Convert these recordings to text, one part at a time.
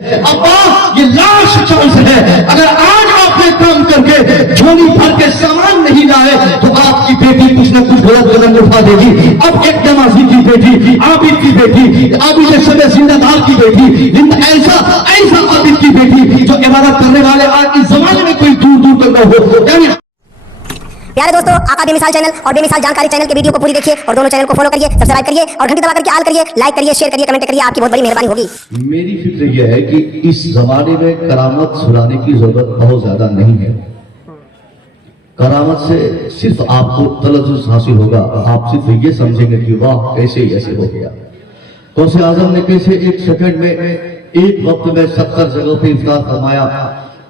अब्बा ये last chance है, अगर आज आपने काम करके झोली भर के सामान नहीं लाए तो आपकी बेटी कुछ न कुछ गलत कदम उठा देगी। अब एक नमाजी की बेटी, आबिद की बेटी, आबिद शबे जिंदादार की बेटी, ऐसा आबिद की बेटी जो इबादत करने वाले आज इस जमाने में कोई दूर दूर तक न हो। यानी प्यारे दोस्तों, आका बेमिसाल चैनल और बेमिसाल जानकारी चैनल के वीडियो को पूरी देखिए और दोनों चैनल को फॉलो करिए, सब्सक्राइब करिए और घंटी दबा करके ऑल करिए, लाइक करिए, शेयर करिए, कमेंट करिए, आपकी बहुत बड़ी मेहरबानी होगी। मेरी फिक्र यह है कि इस जमाने में करामत सुनाने की जरूरत बहुत ज्यादा नहीं है। करामत से सिर्फ आपको तलज्जुज हासिल होगा, आप सिर्फ ये समझेंगे कि वाह कैसे ऐसे हो गया। गौसे आजम ने कैसे एक सेकंड में एक वक्त में 70 जगहों पे इफ्तार फरमाया।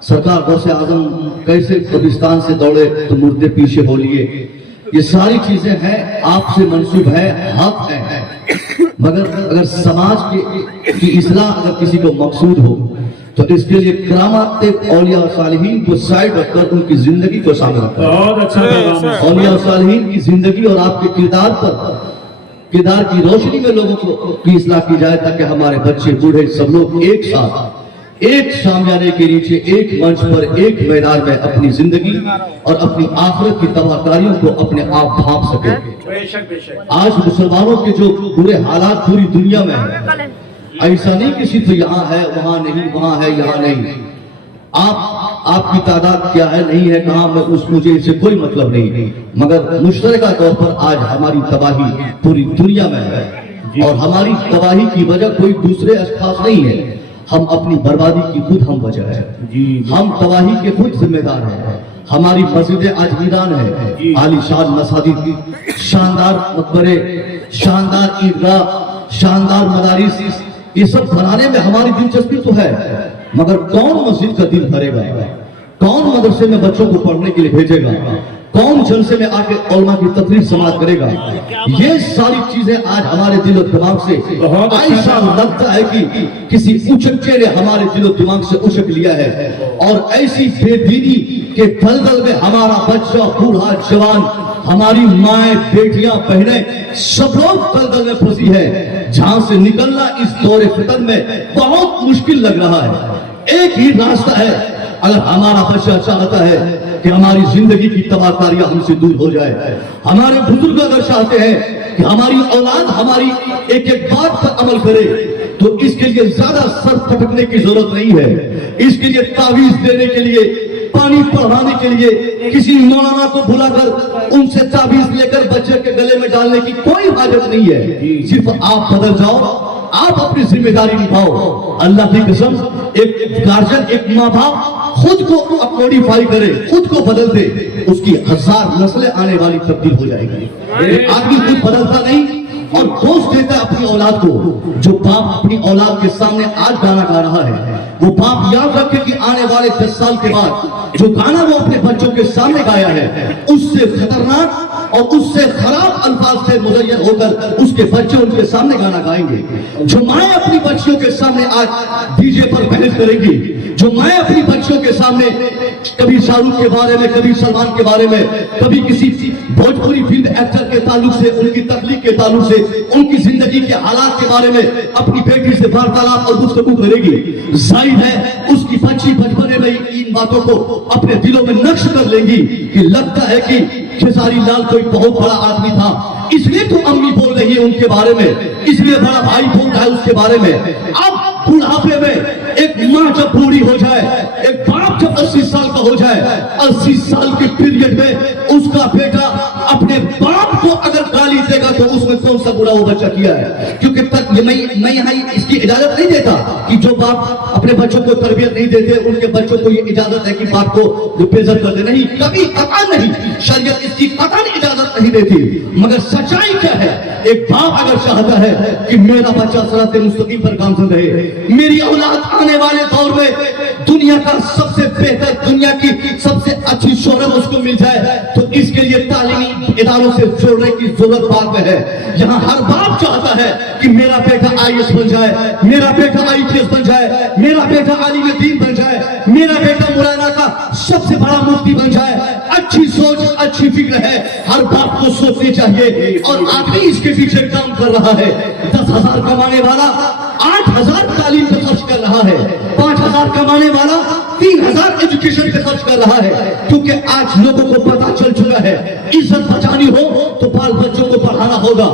सरकार गौसे आजम कैसे कब्रिस्तान से दौड़े तो मुर्दे पीछे हो लिए। ये सारी चीजें हैं, आपसे मंसूब है, हक है। मगर अगर समाज की इस्लाह अगर किसी को मकसूद हो तो इसके लिए करामात औलिया और सालिहीन को साइड रखकर उनकी जिंदगी को शामिल रखकर बहुत अच्छा औलिया और सालिहीन की जिंदगी और आपके किरदार की रोशनी में लोगों को की इस्लाह की जाए, ताकि हमारे बच्चे बूढ़े सब लोग एक साथ एक शामियाने के नीचे एक मंच पर एक मैदान में अपनी जिंदगी और अपनी आखिरत की तबाहकारियों को अपने आप भांप सके। आज मुसलमानों के जो बुरे हालात पूरी दुनिया में है, ऐसा नहीं कि सिर्फ यहाँ है वहां नहीं, वहां है यहाँ नहीं। आपकी तादाद क्या है नहीं है कहाँ, मुझे इससे कोई मतलब नहीं, मगर मुश्तरका तौर पर आज हमारी तबाही पूरी दुनिया में है और हमारी तबाही की वजह कोई दूसरे अशखास नहीं है। हम अपनी बर्बादी की खुद हम वजह है, हम तबाही के खुद जिम्मेदार हैं। हमारी मस्जिदें आज वीरान है, आलीशान मसाजिद, शानदार मकबरे, शानदार ईदगाह, शानदार मदारिस, ये सब बनाने में हमारी दिलचस्पी तो है, मगर कौन मस्जिद का दिल भरेगा, कौन मदरसे में बच्चों को पढ़ने के लिए भेजेगा, कौन जलसे में आके उलमा की तकरीर समाप्त करेगा। ये सारी चीजें आज हमारे दिल और दिमाग से ऐसा लगता है कि किसी उचक्के ने हमारे दिल और दिमाग से उचक लिया है और ऐसी बेदीनी के दलदल में हमारा बच्चा, बूढ़ा, जवान, हमारी माएं, बेटियां, बहनें सब लोग दलदल में फंसी है, जहां से निकलना इस दौरे फितन में बहुत मुश्किल लग रहा है। एक ही रास्ता है, अगर हमारा बच्चा चाहता है कि हमारी जिंदगी की तबाहकारियां हमसे दूर हो जाए, हमारे बुजुर्ग अगर चाहते हैं कि हमारी औलाद हमारी एक एक बात पर अमल करे, तो इसके लिए ज्यादा सर पटकने की जरूरत नहीं है। इसके लिए तावीज देने के लिए, पानी पढ़ाने के लिए किसी मौलाना को बुलाकर उनसे तावीज लेकर बच्चे के गले में डालने की कोई हाजत नहीं है। सिर्फ आप बदल जाओ, आप अपनी जिम्मेदारी निभाओ। अल्लाह की कसम, एक गार्जियन, एक माँ बाप खुद को मॉडिफाई करे, खुद को बदल दे, उसकी 1000 नस्लें आने वाली तब्दील हो जाएगी। आदमी खुद बदलता नहीं और दोस्त देता है अपनी औलाद को। जो बाप अपनी औलाद के सामने आज गाना गा रहा है, वो बाप याद रखे कि आने वाले 10 साल के बाद जो गाना वो अपने बच्चों के सामने गाया है, उससे खतरनाक और उससे खराब अल्फाज से मुज़य्यन होकर उसके बच्चे उनके सामने गाना गाएंगे। जो माएं अपनी बच्चियों के सामने आज डीजे पर बहस करेंगी, जो माएं अपनी बच्चियों के सामने कभी शाहरुख के बारे में, कभी सलमान के बारे में, कभी किसी भोजपुरी फिल्म एक्टर के ताल्लुक से, उनकी तकलीफ के ताल्लुक से, उनकी जिंदगी के हालात के बारे में अपनी बेटी से वार्तालाप और गुफ्तगू करेगी, जाहिर है उसकी बच्ची बचपने में इन बातों को अपने दिलों में नक्श कर लेंगी कि लगता है कि खेसारी लाल कोई बहुत बड़ा आदमी था, इसलिए तो अम्मी बोल रही है उनके बारे में, इसलिए बड़ा भाई बोल रहा है उसके बारे में। अब बुढ़ापे में एक माँ जब बूढ़ी हो जाए, एक बाप जब 80 साल का हो जाए, 80 साल के पीरियड में उसका बेटा अपने बाप को अगर गाली देगा तो उसमें कौन सा बुरा वो बच्चा किया है। क्योंकि तक ये मैं यहाँ इसकी इजाजत नहीं देता कि जो बाप अपने बच्चों को तरबियत नहीं देते, उनके बच्चों को ये इजाजत है कि बाप को बेइज्जत कर दे, नहीं, कभी कतई नहीं, शरीयत इसकी कतई इजाजत नहीं देती। मगर सच्चाई क्या है, एक बाप अगर चाहता है कि मेरा बच्चा सिरात मुस्तकीम पर गामज़न रहे, मेरी औलाद आने वाले दौर में दुनिया का सबसे बेहतर, दुनिया की सबसे अच्छी शोहरत उसको मिल जाए, तो इसके लिए तालीमी इदारों से जोड़ने की जरूरत बात में है। यहाँ हर बाप चाहता है कि मेरा बेटा IAS बन जाए, मेरा बेटा IPS बन जाए, मेरा बेटा आलिम दीन बन जाए, मेरा बेटा मुरैना का सबसे बड़ा मुफ्ती बन जाए। अच्छी सोच, अच्छी फिक्र है, हर बाप को सोचनी चाहिए और आदमी इसके पीछे काम कर रहा है। 10,000 कमाने वाला 8,000 तालीम पर खर्च कर रहा है। 1000 कमाने वाला 3000 एजुकेशन पे खर्च कर रहा है, क्योंकि आज लोगों को पता चल चुका है इज्जत बचानी हो तो बाल बच्चों को पढ़ाना होगा।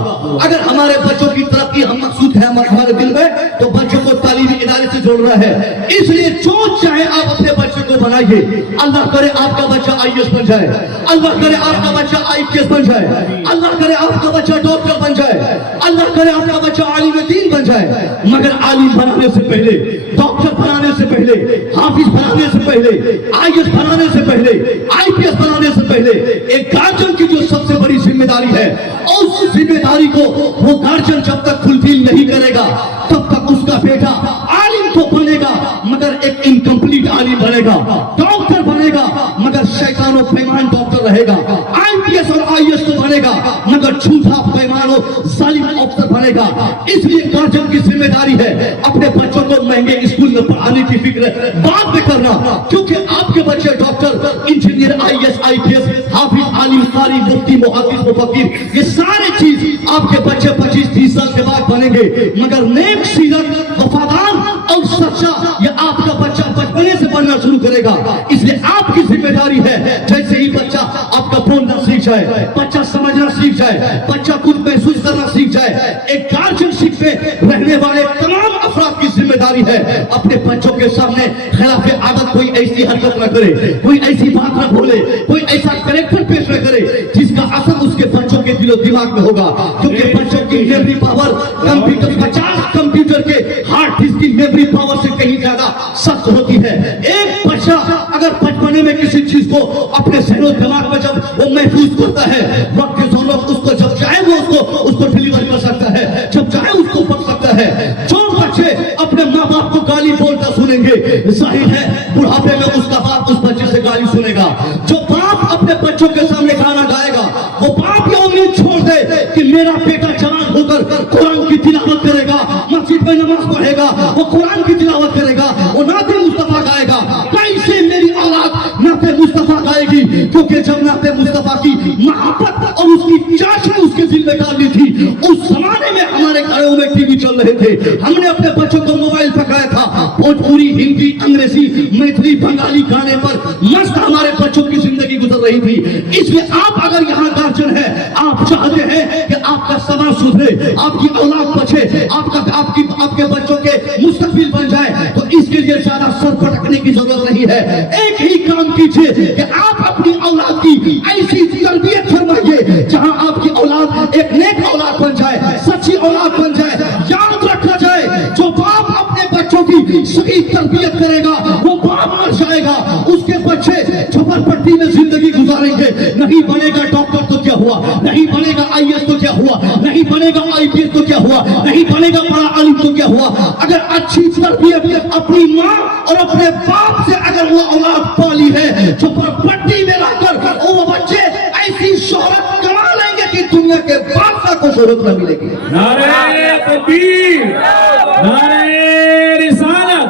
अगर हमारे बच्चों की तरक्की हम मकसूद है हमारे दिल में, तो बच्चों को तालीमी इदारे से जोड़ रहा है। इसलिए जो चाहे आप अपने बच्चे को बनाइए। अल्लाह करे आपका बच्चा IAS बन जाए, अल्लाह करे आपका बच्चा IPS बन जाए, अल्लाह करे आपका बच्चा डॉक्टर बन जाए, अल्लाह करे आपका बच्चा आलिम दीन बन जाए। मगर आलिम बनाने से पहले, डॉक्टर बनाने से पहले, हाफिज बनाने से पहले, IAS बनाने से पहले, IPS बनाने से पहले एक गार्जियन की जो सबसे बड़ी जिम्मेदारी है, उस जिम्मेदारी को वो गार्जियन जब तक फुलफिल नहीं करेगा तब तक उसका बेटा आलिम तो बनेगा मगर एक इनकम्प्लीट आलिम बनेगा, डॉक्टर बनेगा मगर शैतान और बेईमान डॉक्टर रहेगा, IPS और IAS तो बनेगा मगर झूठा बेईमान और जालिम अफसर बनेगा। इसलिए गार्जियन की जिम्मेदारी है अपने बच्चों को महंगे स्कूल में पढ़ाने की फिक्र बाद में करना, क्योंकि आपके बच्चे डॉक्टर, इंजीनियर, IAS, IPS, हाफिज, आलिम, कारी, मुफ्ती, मुहद्दिस, मुफक्किर, ये सारे चीज आपके बच्चे 25-30 साल के बाद बनेंगे। मगर नेक, सीरत, वफादार और सच्चा ये आपका बच्चा बचपने से बनना शुरू करेगा। इसलिए आपकी जिम्मेदारी है, जैसे ही बच्चा आपका बोलना सीख जाए, बच्चा समझना सीख जाए, बच्चा खुद महसूस करना सीख जाए, एक गार्जियनशिप में रहने वाले तमाम अफराद की जिम्मेदारी है अपने बच्चों के सामने खिलाफ आदत कोई ऐसी हरकत न करे, कोई ऐसी बात न बोले, कोई ऐसा कैरेक्टर पेश न करे जिसका असर उसके बच्चों के दिलो दिमाग में होगा। क्योंकि बच्चों की मेमोरी पावर कंप्यूटर 50 कंप्यूटर के हार्ड डिस्क की मेमोरी पावर से कहीं ज्यादा सख्त होती है। एक बच्चा अगर बचपने में किसी चीज को अपने जहनो दिमाग में जब वो महफूज करता है, वक्त के जरूरत उसको जब चाहे वो उसको डिलीवर कर सकता है, जब चाहे उसको पढ़ सकता है। जो बच्चे अपने माँ बाप को गाली बोलता सुनेंगे, जाहिर है बुढ़ापे में उसका बाप उस बच्चे से गाली सुनेगा। जो बाप अपने बच्चों के सामने गाना गाएगा, वो बाप ये उम्मीद छोड़ दे कि मेरा बेटा जवान होकर कुरान की तिलावत करेगा, मस्जिद में नमाज पढ़ेगा, वो कुरान की तिलावत करेगा, वो नाते मुस्तफा गाएगा। कैसे मेरी औलाद नाते मुस्तफा गाएगी? क्योंकि जब नाते मुस्तफा की मोहब्बत और उसकी चाशनी उसके दिल में डालनी थी, उस जमाने में हमारे घरों में टीवी चल रहे थे, हमने अपने बच्चों को मोबाइल पकड़ाया था, भोजपुरी, हिंदी, अंग्रेजी, मैथिली, बंगाली गाने पर मस्त हमारे बच्चों की जिंदगी गुजर रही थी। इसलिए आप अगर यहाँ गार्जियन है, आप चाहते हैं कि आपका समाज सुधरे, आपकी औलाद बचे, आपके बच्चों के मुस्तकबिल बन जाए, तो इसके लिए ज्यादा सर फटकने की जरूरत नहीं है। एक ही काम कीजिए कि आप अपनी औलाद की ऐसी तरबियत फरमाइए जहां आपकी औलाद एक नेक औलाद बन जाए, सच्ची औलाद बन जाए। याद रखा जाए, जो बाप अपने बच्चों की सही तरबियत करेगा वो बाप मर जाएगा, उसके बच्चे झोपड़पट्टी में जिंदगी गुजारेंगे। नहीं बनेगा डॉक्टर तो क्या हुआ, नहीं बनेगा IAS तो क्या हुआ, नहीं बनेगा IPS तो क्या हुआ, नहीं बनेगा बड़ा आलिम तो क्या हुआ। अगर अच्छी तरबियत अपनी माँ और अपने बाप से अगर वो औलाद पाली है, झोपड़पट्टी में रहकर वो बच्चे ऐसी शोहरत कमा लेंगे कि दुनिया के बादशाह को शोहरत न मिलेगी। नारे तकबीर, नारे रिसालत,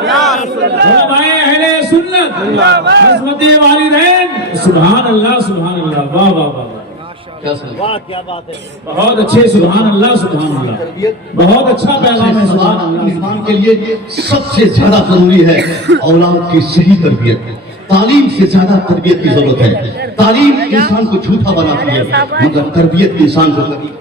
उलमाए अहले सुन्नत, हज़रते वालिदैन, सुभान अल्लाह, सुभान अल्लाह, वाह वाह वाह, क्या बात है। बहुत अच्छे, सुभान अल्लाह, सुभान अल्लाह, बहुत अच्छा पैगाम है, सुभान अल्लाह। इंसान के लिए सबसे ज्यादा जरूरी है औलाद की सही तरबियत। तालीम से ज्यादा तरबियत की जरूरत है। तालीम इंसान को झूठा बनाती है, मगर तरबियत इंसान को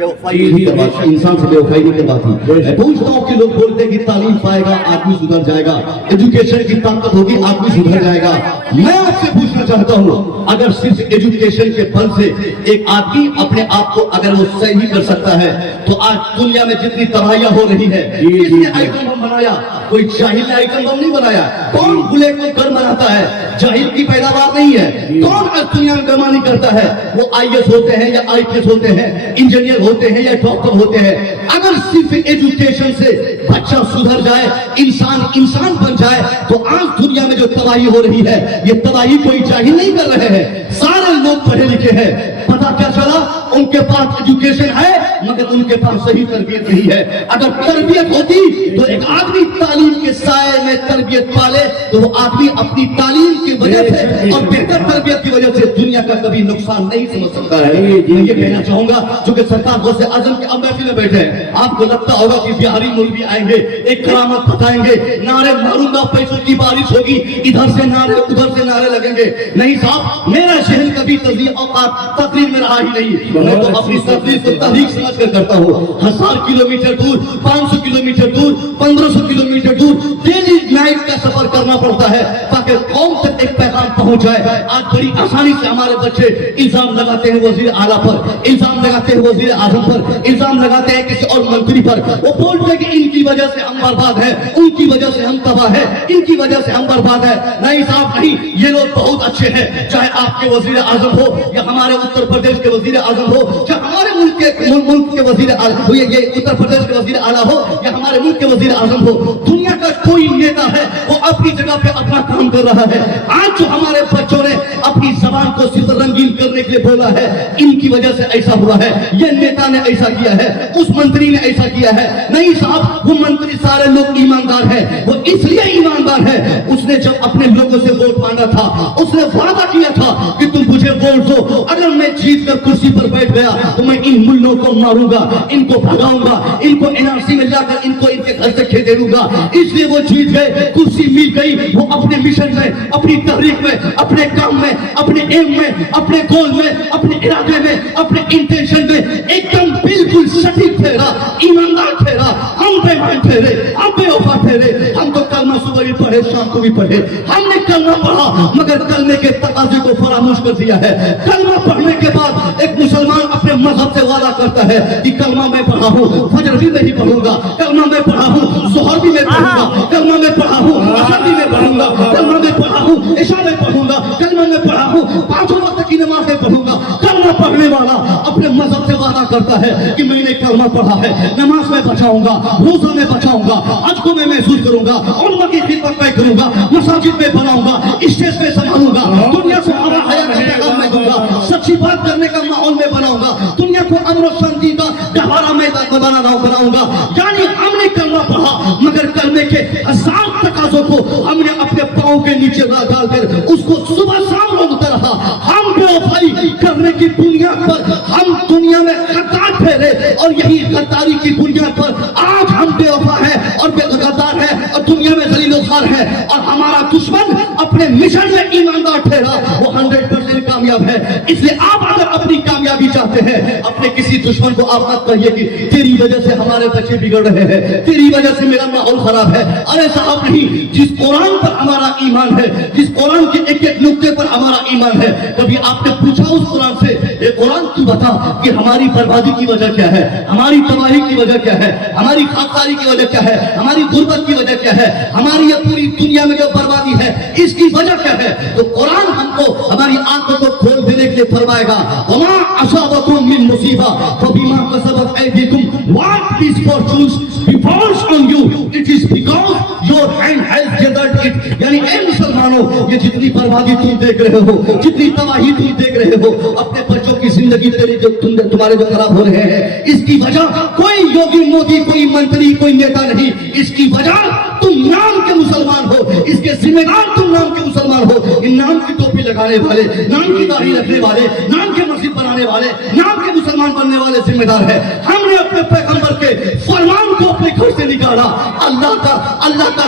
इंसान से बेवफाई नहीं करवाती। मैं पूछता हूँ कि लोग बोलते हैं कि तालीम पाएगा आदमी सुधर जाएगा, एजुकेशन की ताकत होगी आदमी सुधर जाएगा। मैं आपसे पूछना चाहता हूँ, अगर सिर्फ एजुकेशन के बल से एक आदमी अपने आप को अगर वो सही कर सकता है, तो आज दुनिया में जितनी तबाहियां हो रही है, किसने आइटम बम बनाया? कोई जाहिल ने आइटम बम नहीं बनाया। कौन बुलेट में घर बनाता है? जाहिल की पैदावार नहीं है। कौन आज दुनिया में बेईमानी करता है? वो IAS होते हैं या IPS होते हैं, इंजीनियर होते हैं या डॉक्टर होते हैं। अगर सिर्फ एजुकेशन से बच्चा सुधर जाए, इंसान बन जाए, तो आज दुनिया में जो तबाही हो रही है, ये तबाही कोई जाहिल नहीं कर रहे हैं, सारे लोग पढ़े लिखे हैं। पता क्या चला? उनके पास एजुकेशन है मगर उनके पास सही तरबियत नहीं है। अगर तरबियत होती तो एक आदमी तालीम के साए में तरबियत पाले तो वो आदमी अपनी तालीम की वजह से और बेहतर तरबियत की वजह से दुनिया का कभी नुकसान नहीं समझ सकता है। मैं ये कहना चाहूंगा चूंकि सरकार गौसे आजम के अमेठी में बैठे हैं, आपको लगता होगा कि बिहारी मौलवी आएंगे एक करामत बताएंगे, नारे मारूंगा पैसों की बारिश होगी, इधर से नारे उधर से नारे लगेंगे। नहीं साहब, मेरा शहर कभी तकरीर में रहा ही नहीं। मैं तो अपनी तकरीर को तहरीक समझ कर करता हूँ। 1000 किलोमीटर दूर, 500 किलोमीटर दूर, 1500 किलोमीटर दूर डेली नाइट का सफर करना पड़ता है ताकि कौम तक एक पैगाम पहुंच जाए। आज बड़ी आसानी से हमारे बच्चे इल्जाम लगाते हैं वजीर आला पर, इल्जाम लगाते हैं वजीर आजम पर, इल्जाम लगाते हैं किसी और मंत्री पर। वो बोलते हैं कि इनकी वजह से हम बर्बाद है, उनकी वजह से हम तबाह है, इनकी वजह से हम बर्बाद है। नहीं साहब नहीं, ये लोग बहुत अच्छे हैं, चाहे आपके वजीर आजम हो या हमारे उत्तर प्रदेश के वजीर आजम हो, चाहे हमारे मुल्क के वजीर आजम हो, ये उत्तर प्रदेश के वजीर आला हो या हमारे मुल्क के वजीर आजम हो। दुनिया का कोई नेता है वो अपनी जगह पे अपना काम कर रहा है। आज जो हमारे बच्चों ने अपनी जबान को सिर्फ रंगीन करने के लिए बोला है, इनकी वजह से ऐसा हुआ है। ये नेता ने ऐसा किया है, उस मंत्री ने ऐसा किया है। नहीं साहब, वो मंत्री सारे लोग ईमानदार है। वो इसलिए ईमानदार है, उसने जब अपने लोगों से वोट मांगा था उसने वादा किया था कि तुम मुझे वोट दो, अगर मैं जीत कर कुर्सी पर बैठ गया तो मैं इन मुल्लों को मारूंगा, इनको भगाऊंगा, इनको एनआरसी में लाकर इनको इनके घर से खेदेरूंगा। इसलिए वो जीत गए, कुर्सी मिल गई। वो अपने मिशन में, अपनी तहरीक में, अपने काम में, अपने एम में, अपने गोल में, अपने इरादे में, अपने इंटेंशन में एकदम बिल्कुल सटीक ठहरा, ईमानदार ठहरा, हम बेईमान ठहरे, हम बेवफा ठहरे। हम तो कलमा सुबह भी पढ़े, शाम को भी पढ़े, हमने कलमा पढ़ा मगर कलमे के तकाजे को फरामोश कर दिया है। कलमा पढ़ने के बाद एक मुसलमान अपने मजहब से वादा करता है कि कलमा मैं पढ़ा हूँ, फजर भी नहीं पढ़ूंगा, कलमा मैं पढ़ा हूँ, जोहर भी मैं पढ़ूंगा, कलमा मैं पढ़ा हूँ, असर भी मैं पढ़ूंगा, कलमा मैं पढ़ा हूँ, इशा में पढ़ूंगा, कलमा मैं पढ़ा हूँ, 5 वक्त की नमाज में पढ़ूंगा। कलमा पढ़ने वाला अपने मजहब से वादा करता है कि मैंने कलमा पढ़ा है, नमाज में बचाऊंगा, रोजा में बचाऊंगा, हज को मैं महसूस करूंगा, उम्मा की खिदमत मैं करूंगा, मसाजिद में बनाऊंगा, स्टेज पे संभालूंगा, दुनिया से हमारा हया का पैगाम मैं दूंगा, सच्ची बात करने का माहौल में बनाऊंगा, दुनिया को अमन और शांति का गहवारा मैं बनाऊंगा। यानी हमने कलमा पढ़ा मगर कलमे के 1000 तकाजों को हमने अपने पांव के नीचे डालकर उसको सुबह शाम रोकता रहा। हम बेवफाई करने की बुनियाद पर हम दुनिया में गद्दार ठहरे और यही गद्दारी की बुनियाद पर आज हम बेवफा है और बेगद्दार है और दुनिया में जलील-ओ-ख़ार है। और हमारा दुश्मन अपने मिशन में ईमानदार ठहरा, वो 100% कामयाब है। इसलिए आप अगर अपनी कामयाबी चाहते हैं, अपने किसी दुश्मन को आप मत कहिए कि तेरी वजह से हमारे बच्चे बिगड़ रहे हैं, तेरी वजह से मेरा माहौल खराब है। अरे साहब नहीं, जिस कुरान पर हमारा ईमान है, जिस कुरान के एक एक नुक्ते पर हमारा ईमान है, कभी आपने पूछा उस कुरान से, ये कुरान तू बता कि हमारी बर्बादी की वजह क्या है, हमारी तबाही की वजह क्या है, हमारी खाकसारी की वजह क्या है, हमारी गुर्बत की वजह क्या है, हमारी ये पूरी दुनिया में जो बर्बादी है इसकी वजह क्या है? तो कुरान हमको हमारी आंखों को खोल देने के लिए फरमाएगा, वमा असाबकुम मिन मुसीबा फबिमा कसबत ऐदीकुम, what misfortunes befalls on you, it is because your hand has gathered it। यानी ऐ मुसलमानों, ये जितनी बर्बादी तुम देख रहे हो, जितनी तबाही तुम देख रहे हो, अपने बच्चों की जिंदगी तुम्हारे जो खराब हो रहे हैं, इसकी वजह कोई योगी मोदी, कोई मंत्री, कोई नेता नहीं, इसकी वजह तुम नाम के मुसलमान हो, इसके जिम्मेदार तुम नाम के मुसलमान हो। इन नाम की टोपी लगाने वाले, नाम की दाढ़ी रखने वाले, नाम के मस्जिद बनाने वाले, नाम के मुसलमान बनने वाले जिम्मेदार है। हमने अपने पैगंबर के फरमान को अपने घर से निकाला, अल्लाह का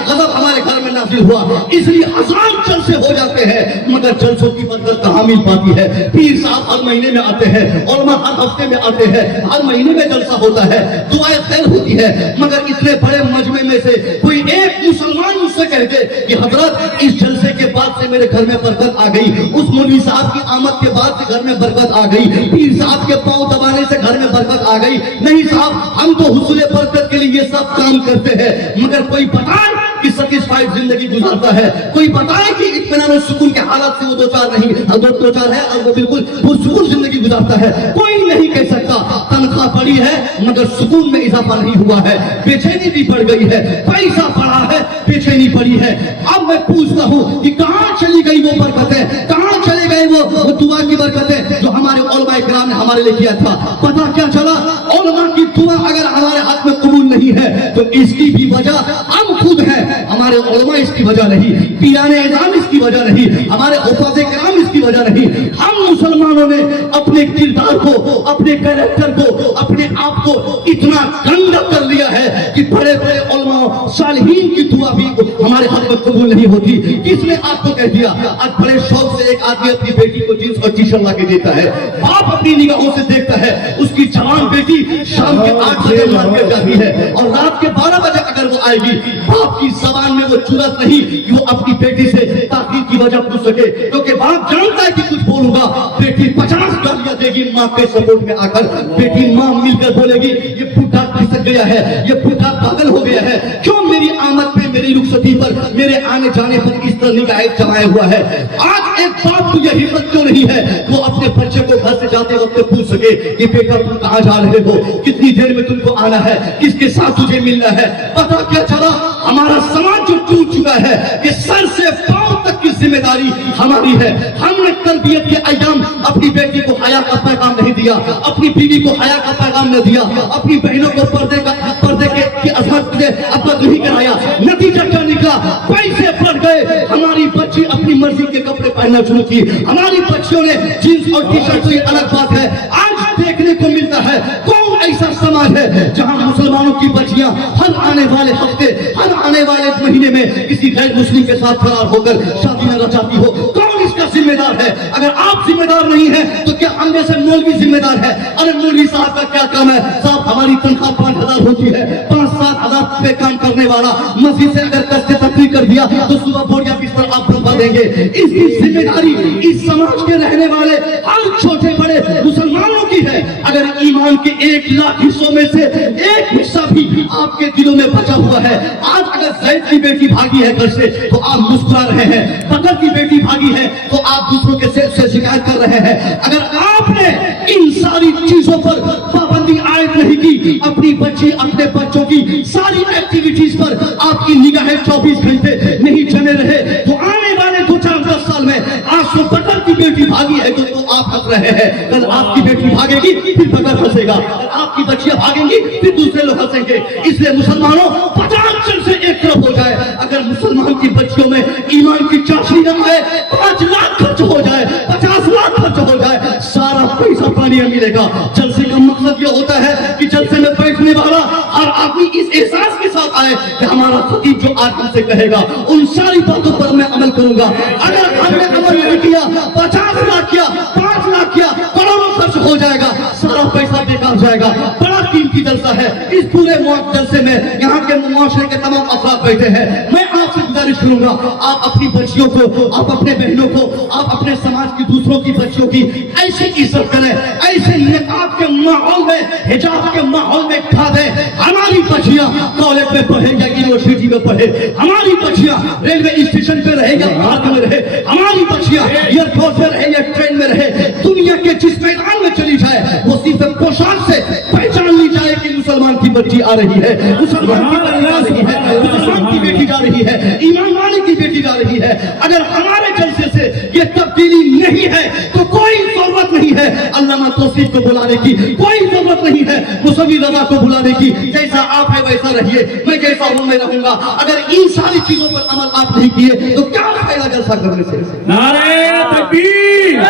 गजब हमारे घर में नाज़िल हुआ, इसलिए 1000 जलसे हो जाते हैं मगर जलसों की बरकत कहाँ मिल पाती है? पीर साहब हर महीने में आते हैं, उलमा हर हफ्ते में आते हैं, हर महीने में जलसा होता है, दुआएं खैर होती है, मगर इतने बड़े मजमे में से कोई एक मुसलमान मुझसे कह दे कि हजरत इस जलसे के बाद से मेरे घर में बरकत आ गई, उस मौलवी साहब की आमद के बाद से घर में बरकत आ गई, पीर साहब के पांव दबाने से घर में बरकत आ गई। नहीं साहब, हम तो हुसूल बरकत के लिए ये सब काम करते हैं, मगर कोई बताए कि सैटिस्फाइड जिंदगी गुजारता है, कोई बताए कि इत्मीनान और सुकून के हालात से वो दो चार नहीं, दो चार है और वो बिल्कुल पुरसुकून जिंदगी गुजारता है, कोई नहीं कह सकता। तनख्वाह बढ़ी है मगर सुकून में इजाफा नहीं हुआ है, बेचैनी भी बढ़ गई है, पैसा बढ़ा है, बेचैनी बढ़ी है। अब मैं पूछता हूँ कि कहाँ चली गई वो बरकतें, कहाँ चले गए वो दुआ की बरकतें जो हमारे उलमा उलमा इकराम ने हमारे लिए किया था। पता क्या चला, उलमा की दुआ अगर हमारे हाथ में कबूल नहीं है तो इसकी भी वजह हम खुद हैं, हमारे उलमा इसकी वजह नहीं, पीराने इज़ाम इसकी वजह नहीं, हमारे हुफ़ाज़ इकराम इसकी वजह नहीं। हम मुसलमानों ने अपने किरदार को, अपने कैरेक्टर को, अपने आप को इतना गंदा कर लिया है कि बड़े बड़े उलमा सालिहीन की दुआ भी हमारे हाथ में कबूल नहीं होती। किसने आपको कह दिया? आज बड़े शौक से एक आदमी अपनी बेटी को जींस और टी शर्ट ला के देता है, बाप अपनी निगाहों से देखता है, उसकी जवान बेटी शाम के 8 बजे मार्केट जाती है और रात के 12 बजे अगर वो आएगी, बाप की जबान में वो जुर्रत नहीं कि वो अपनी बेटी से ताकीद की वजह पूछ सके, क्योंकि बाप जानता है कि कुछ बोलूंगा बेटी 50 गालियां देगी माँ के सपोर्ट में आकर। बेटी माँ मिलकर बोलेगी ये बूढ़ा खिसक गया है, ये बूढ़ा पागल हो गया है, क्यों मेरी आमद पे, मेरी रुखसती पर, मेरे आने जाने पर इस तरह निगाहें जमाए हुआ है। आज एक बाप को यह हिम्मत क्यों नहीं है वो अपने बच्चे को घर से जाते वक्त पूछ सके कि बेटा तुम कहाँ जा रहे हो, कितनी देर में तुमको आना है, किसके साथ तुझे मिलना है। पता क्या चला, हमारा समाज जो टूट चुका है कि सर से पांव तक की जिम्मेदारी हमारी है। हमने तरबियत के अय्याम अपनी बेटी को हया का पैगाम नहीं दिया, अपनी बीवी को हया का पैगाम न दिया, अपनी बहनों को पर्दे के अजहर से अवगत नहीं कराया। नतीजा क्या निकला? पैसे बढ़ गए, हमारी बच्ची अपनी मर्जी के कपड़े पहनना शुरू की, हमारी बच्चियों ने जींस और टी शर्ट से अलग बात है। आज देखने को मिलता है कौन ऐसा समाज है जहां मुसलमानों की बच्चियां हर आने वाले हफ्ते, हर आने वाले महीने में किसी गैर मुस्लिम के साथ फरार होकर शादी न रचाती हो। कौन इसका जिम्मेदार है? अगर आप जिम्मेदार नहीं है तो क्या हम जैसे मौलवी जिम्मेदार है? अरे मौलवी साहब का क्या काम है? साहब हमारी तनख्वाह 5,000 होती है, 5-7 हजार पे काम करने वाला मस्जिद से अगर कस्ते तकरीर कर दिया तो सुबह बोरिया बिस्तर आप बनवा देंगे। इसकी जिम्मेदारी इस समाज के रहने वाले हर छोटे बड़े मुसलमानों की है। अगर ईमान के 1 लाख हिस्सों में से एक हिस्सा भी आपके दिलों में बचा हुआ है, आज अगर जैद की बेटी भागी है घर से तो आप मुस्कुरा रहे हैं, बकर की बेटी भागी है तो आप दूसरों के से शिकायत कर रहे हैं। अगर आपने इन सारी चीजों पर पाबंदी आयद नहीं की, अपनी बच्ची अपने बच्चों की सारी एक्टिविटीज पर आपकी निगाहें 24 घंटे नहीं जमे रहे तो आने वाले 2-4-10 साल में आज तो बकर की बेटी भागी है तो आप हंस रहे हैं, कल आपकी बेटी भागेगी फिर बकर हंसेगा, आपकी बच्चियां भागेंगी फिर दूसरे लोग हंसेंगे। इसलिए मुसलमानों 50 जन से एक तरफ हो जाए। अगर मुसलमान की बच्चियों में ईमान की चाशनी न आए, 5 लाख खर्च हो जाए, 50 लाख खर्च हो जाए, सारा पैसा पानी में मिलेगा। जलसे का मकसद यह होता है कि जलसे में बैठने वाला हर आदमी इस एहसास के साथ आए कि हमारा खतीब जो आज हमसे कहेगा उन सारी बातों पर मैं अमल करूंगा। अगर हमने अमल नहीं किया, 50 लाख किया, 5 लाख किया, करोड़ों खर्च हो जाएगा, सारा पैसा बेकार जाएगा। बड़ा कीमती जलसा है। इस पूरे जलसे में यहाँ के मुआशरे के तमाम अफराद बैठे हैं। मैं आपसे गुजारिश करूंगा, आप अपनी बच्चियों को, आप अपने बहनों को, आप अपने समाज की दूसरों की बच्चियों की ऐसी इज्जत करें, ऐसे निकाब के माहौल में, हिजाब के माहौल में खा दें। हमारी बच्चियां कॉलेज में पढ़े या यूनिवर्सिटी में पढ़े, हमारी बच्चियां रेलवे स्टेशन पे रहे या पार्क में रहे, हमारी बच्चियां एयरपोर्ट पे रहे या ट्रेन में रहे, दुनिया के जिस मैदान में चली जाए वो सिर्फ पोशाक से पहचान ली जाए कि मुसलमान की बच्ची आ रही है, मुसलमान की बच्ची आ रही है, मुसलमान की बेटी जा रही है, ईमान वाले की बेटी जा रही है। अगर हमारे जलसे से ये तब्दीली नहीं है तो कोई जरूरत नहीं है अल्लामा तौसीफ को बुलाने की, कोई जरूरत नहीं है मुसवी रजा को बुलाने की। जैसा आप है वैसा रहिए, मैं जैसा हूं मैं रहूंगा। अगर इन सारी चीजों पर अमल आप नहीं किए तो क्या फायदा जलसा करने से? नारे तकबीर,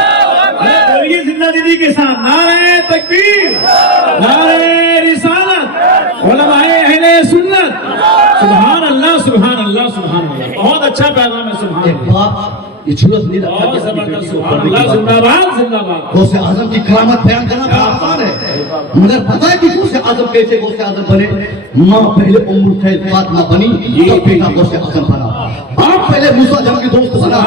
बोलिए जिंदा दीदी के साथ, नारे तकबीर, नारे रिसालत, उलमाए अहले सुन्नत, सुभान अल्लाह, सुभान अल्लाह, सुभान अल्लाह। बहुत अच्छा पैगाम है, सुभान अल्लाह। ये जरूरत नहीं रखता बहुत जबरदस्त, सुभान अल्लाह, जिंदाबाद, जिंदाबाद। गौसे आजम की करामत बयान करना बड़ा आसान है, मगर पता है कि गौसे आजम कैसे गौसे आजम बने? माँ पहले उम्मुल खैर फातिमा बनी तो बेटा गौसे आजम बना, बाप पहले मूसा जम के दोस्त बना,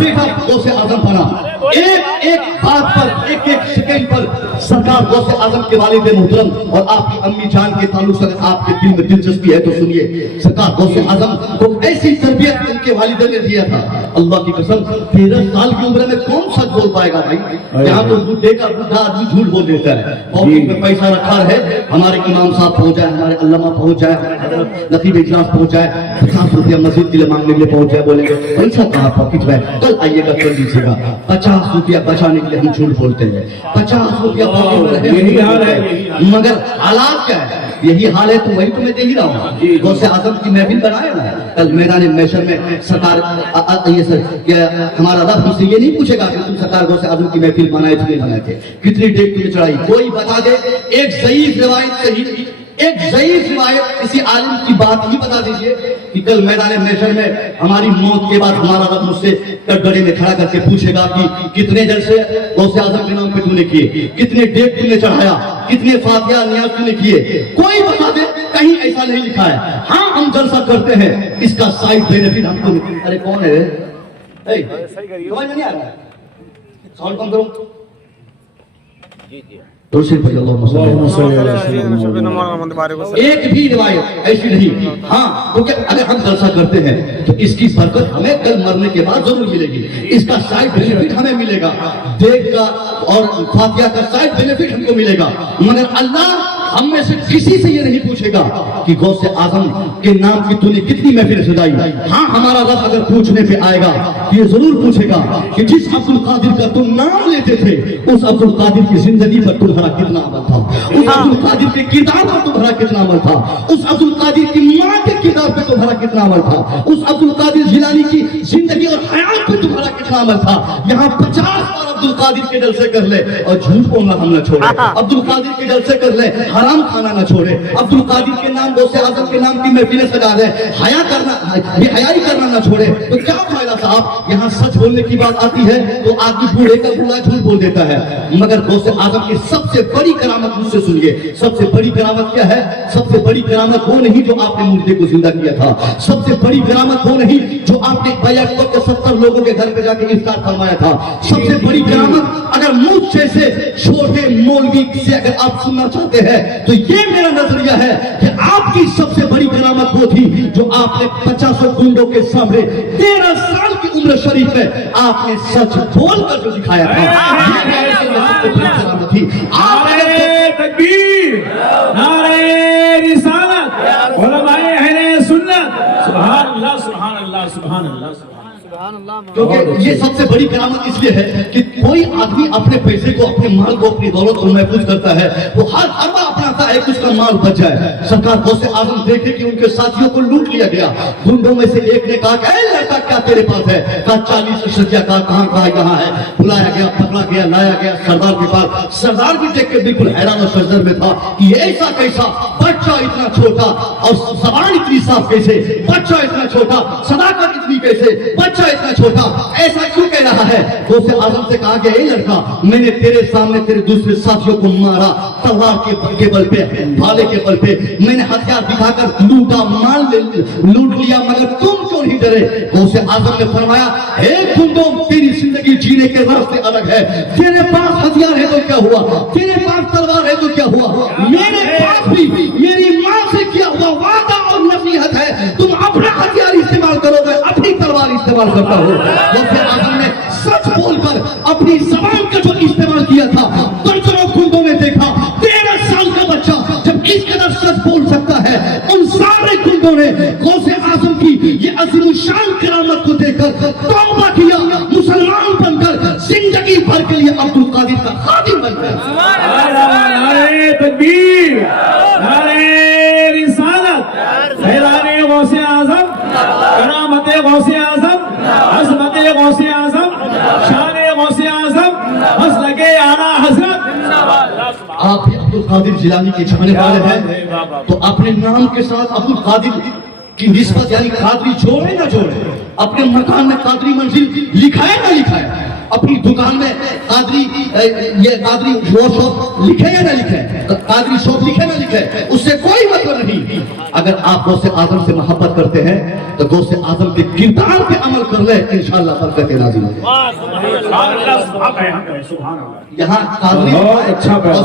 बेटा गौसे आजम बना। एक एक बात पर, एक एक सेकंड पर सरकार गौसे आजम के वालिद मोहतरम और आपकी अम्मी जान के ताल्लुक से अगर आपके दिल में दिलचस्पी है तो सुनिए। सरकार गौसे आजम को ऐसी तरबियत उनके वालिद ने दिया था, अल्लाह की कसम 13 साल की उम्र में कौन सच बोल पाएगा भाई? यहाँ तो बुढ़े का बुढ़ा आदमी झूठ बोल देता है। पॉकेट में पैसा रखा है, हमारे इमाम साहब पहुंच जाए, हमारे अल्लामा पहुंच जाए, नकीब इजलास पहुंच जाए, 50 रुपया मस्जिद के लिए मांगने के लिए पहुंच जाए, बोलेंगे पैसा कहाँ पॉकेट में, कल आइएगा, कल दीजिएगा। 50 रुपया बचाने के लिए हम झूठ बोलते हैं, 50 रुपया पॉकेट में रहे, यही हाल है, मगर हालात क्या है, यही हाल है तो वही तो मैं दे ही रहा हूँ। गौसे आजम की महफिल बनाया ना कल मैदान महशर में सरकार, ये सर क्या हमारा रब हमसे ये नहीं पूछेगा कि तुम सरकार गौसे आजम की महफिल बनाए थे नहीं बनाए थे, कितनी डेट तुमने चढ़ाई, कोई बता दे। एक ज़ईफ रिवायत सही, एक ज़ईफ रिवायत किसी आलिम की बात ही बता दीजिए कि कल मैदान महशर में हमारी मौत के बाद हमारा रब मुझसे कटघरे में खड़ा करके पूछेगा कि कितने जलसे गौसे आजम के नाम पे तूने किए, कितने डेट तूने चढ़ाया, कितने फातिहा नियाज़ तूने किए, कोई बता दे। कहीं ऐसा नहीं लिखा है। हाँ हम जलसा करते हैं, इसका साइड बेनिफिट हमको नहीं। अरे कौन है, समझ में नहीं आ रहा है, साउंड कम करो। तो सिर्फ एक भी रिवायत ऐसी नहीं। हाँ क्योंकि अगर हम जलसा करते हैं तो इसकी बरकत हमें कल मरने के बाद जरूर मिलेगी, इसका साइड बेनिफिट हमें मिलेगा, देख का और फातिहा का साइड बेनिफिट हमको मिलेगा। मगर अल्लाह हम में से किसी से ये नहीं पूछेगा कि गौसे आजम के नाम की तूने कितनी महफिल सजाई। हाँ हमारा रब अगर पूछने पे आएगा ये जरूर पूछेगा कि जिस अब्दुल कादिर का तुम नाम लेते थे उस अब्दुल कादिर की जिंदगी पर तुम्हारा कितना अमल था, उस अब्दुल कादिर के किरदार पर तुम्हारा कितना अमल था, उस अब्दुल कादिर की माँ के किरदार पर तुम्हारा कितना अमल था, उस अब्दुल कादिर जिलानी की जिंदगी और हयात पर तुम्हारा कितना अमल था। यहाँ 50 बार अब्दुल कादिर के जलसे कर ले और झूठ बोलना हम न छोड़े, अब्दुल कादिर के जलसे कर ले, हराम खाना न छोड़े, अब्दुल कादिर के नाम गौसे आजम के नाम की महफिलें सजा ले, हया करना बेहयाई करना न छोड़े, तो क्या फायदा साहब। यहाँ सच बोलने की बात आती है तो आदमी बूढ़े का बूढ़ा झूठ बोल देता है, मगर गौसे आजम की सबसे बड़ी करामत मुझसे सुनिए। सबसे बड़ी करामत क्या है? सबसे बड़ी करामत वो नहीं जो आपने मुर्दे को जिंदा किया था, सबसे बड़ी करामत वो नहीं जो आपने बैक वक्त 70 लोगों के घर पे जाके इफ्तार फरमाया था। सबसे बड़ी करामत अगर मुझ जैसे छोटे मौलवी से अगर आप सुनना चाहते हैं तो ये मेरा नजरिया है कि आपकी सबसे बड़ी करामत वो थी जो आपने 50 गुंडों के सामने 13 साल की उम्र शरीफ में आपने सच बोलकर जो दिखाया था, ये मेरी सबसे बड़ी करामत थी। नारे तकबीर, नारे रिसालत, उलमाए अहले सुन्नत, सुभान अल्लाह, सुभान अल्लाह, सुभान अल्लाह, सुभान क्योंकि ये सबसे बड़ी करामत इसलिए है कि कोई आदमी अपने पैसे को, अपने माल को, अपनी दौलत को महफूज करता है, वो हर अरबा अपनाता है कि उसका माल बच जाए। सरकार गौसे आजम देखे कि उनके साथियों को लूट लिया गया। गुंडों में से एक ने कहा कि ए लड़का क्या तेरे पास है? कहा 40 अशरिया का कहाँ यहाँ है। बुलाया गया, पकड़ा गया, लाया गया सरदार के पास। सरदार भी देख के बिल्कुल हैरान और सजदर में था कि ऐसा कैसा बच्चा इतना छोटा और जबान इतनी साफ कैसे, बच्चा इतना छोटा, सदाकत इतनी कैसे, बच्चा इतना छोटा, ऐसा क्यों कह रहा है? गौसे आजम से कहा गया, लड़का मैंने तेरे सामने तेरे दूसरे साथियों को मारा, तलवार के बल पे, भाले के बल पे, मैंने हथियार दिखाकर लूटा, माल लूट लिया, मगर तुम क्यों नहीं डरे? गौसे आजम ने फरमाया, हे गुंडों, तेरी जिंदगी जीने के रास्ते अलग है। तेरे पास हथियार है तो क्या हुआ, तेरे पास तलवार है तो क्या हुआ, मेरे पास भी मेरी मां से किया हुआ वादा और नसीहत है, तुम अपना हथियार इस्तेमाल करोगे, अपनी तलवार इस्तेमाल करता हो। गौसे आजम ने सच बोलकर अपनी जबान का जो इस्तेमाल किया था, दर्जनों गुंडों ने देखा 13 साल का बच्चा जब इस कदर सच बोल सकता है, उन सारे गुंडों ने गौसे आजम की ये अज़ीमुश्शान करामत को देखकर तौबा किया, मुसलमान बनकर जिंदगी भर के लिए अब्दुल कादिर का खादिम बन गया। नारे तकबीर, नारे रिसालत, फैज़ाने गौसे आजम, करामते गौसे आजम, अज़मते गौसे आजम, शाने गौसे आजम, मसलके आला हज़रत। आप भी अब्दुल कादिर जिलानी के चाहने वाले हैं तो अपने नाम के साथ अब्दुल कादिर की निस्बत यानी कादरी जोड़े ना जोड़े, अपने मकान में कादरी मंजिल लिखा है ना लिखा है, अपनी दुकान में कादरी ये कादरी शॉप लिखे या ना लिखे, कादरी शॉप लिखे ना लिखे, उससे कोई मतलब नहीं। अगर आप गौसे आजम से मोहब्बत करते हैं तो गौसे आजम के किरदार पे अमल कर ले, इंशाअल्लाह बरकत नाज़िल होगी। यहाँ कादरी और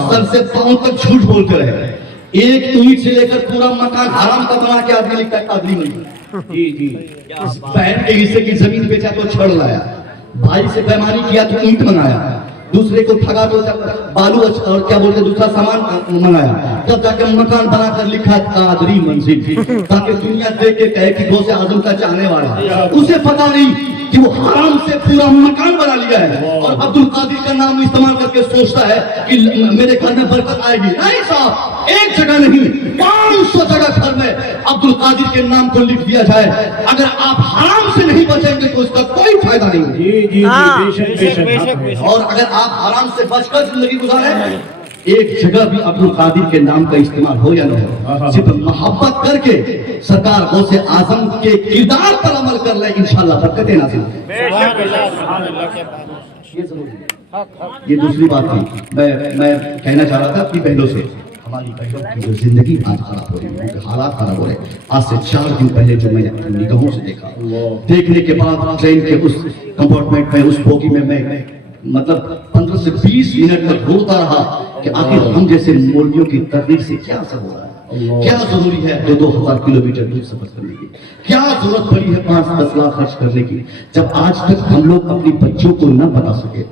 सर से पांव तक झूठ बोलते रहे, एक ईंट से लेकर पूरा मकान हराम का बना के आदमी लिखता है कादरी नहीं। जी जी, बहन के हिस्से की जमीन बेचा तो छड़ लाया, भाई से बेईमानी किया तो ईंट मंगाया, दूसरे को ठगा तो बालू और क्या बोलते दूसरा सामान मंगाया, तब जाके मकान बनाकर लिखा कादरी मंजिल, ताकि दुनिया देख के कहे कि गौसे आजम का चाहने वाला है। उसे पता नहीं کہ وہ حرام سے پورا مکان بنا لیا ہے اور عبد القادر کا نام استعمال کر کے سوچتا ہے کہ میرے گھر میں برکت آئے گی. نہیں صاحب، ایک جگہ نہیں 500 جگہ گھر میں عبد القادر کے نام کو لکھ دیا جائے. اگر آپ حرام سے نہیں بچیں گے تو اس کا کوئی فائدہ نہیں. جی جی بے شک. اور اگر آپ حرام سے بچ کر زندگی گزاریں، ایک جگہ بھی عبد القادر کے نام کا استعمال ہو یا نہ ہو، صرف محبت کر کے سرکار غوث اعظم کے کردار پر عمل کر لیں، انشاءاللہ برکتیں نازل ہوں. یہ دوسری بات تھی میں کہنا چاہ رہا تھا کہ بہنوں سے، ہماری بہنوں کی جو زندگی آج خراب ہو رہی ہے، ان کے حالات خراب ہو رہے ہیں. آج سے 4 دن پہلے جو میں نے اپنی نگاہوں سے دیکھا، دیکھنے کے بعد ٹرین کے اس کمپارٹمنٹ میں، اس بوگی میں مطلب 15 سے 20 منٹ تک روتا رہا کہ آخر ہم جیسے مولویوں کی تقریر سے کیا اثر ہو رہا ہے. کیا ضروری ہے 2,000 کلومیٹر دور سفر کرنے کی؟ کیا ضرورت پڑی ہے 5-10 لاکھ خرچ کرنے کی، جب آج تک ہم لوگ اپنی بچوں کو نہ بتا سکے؟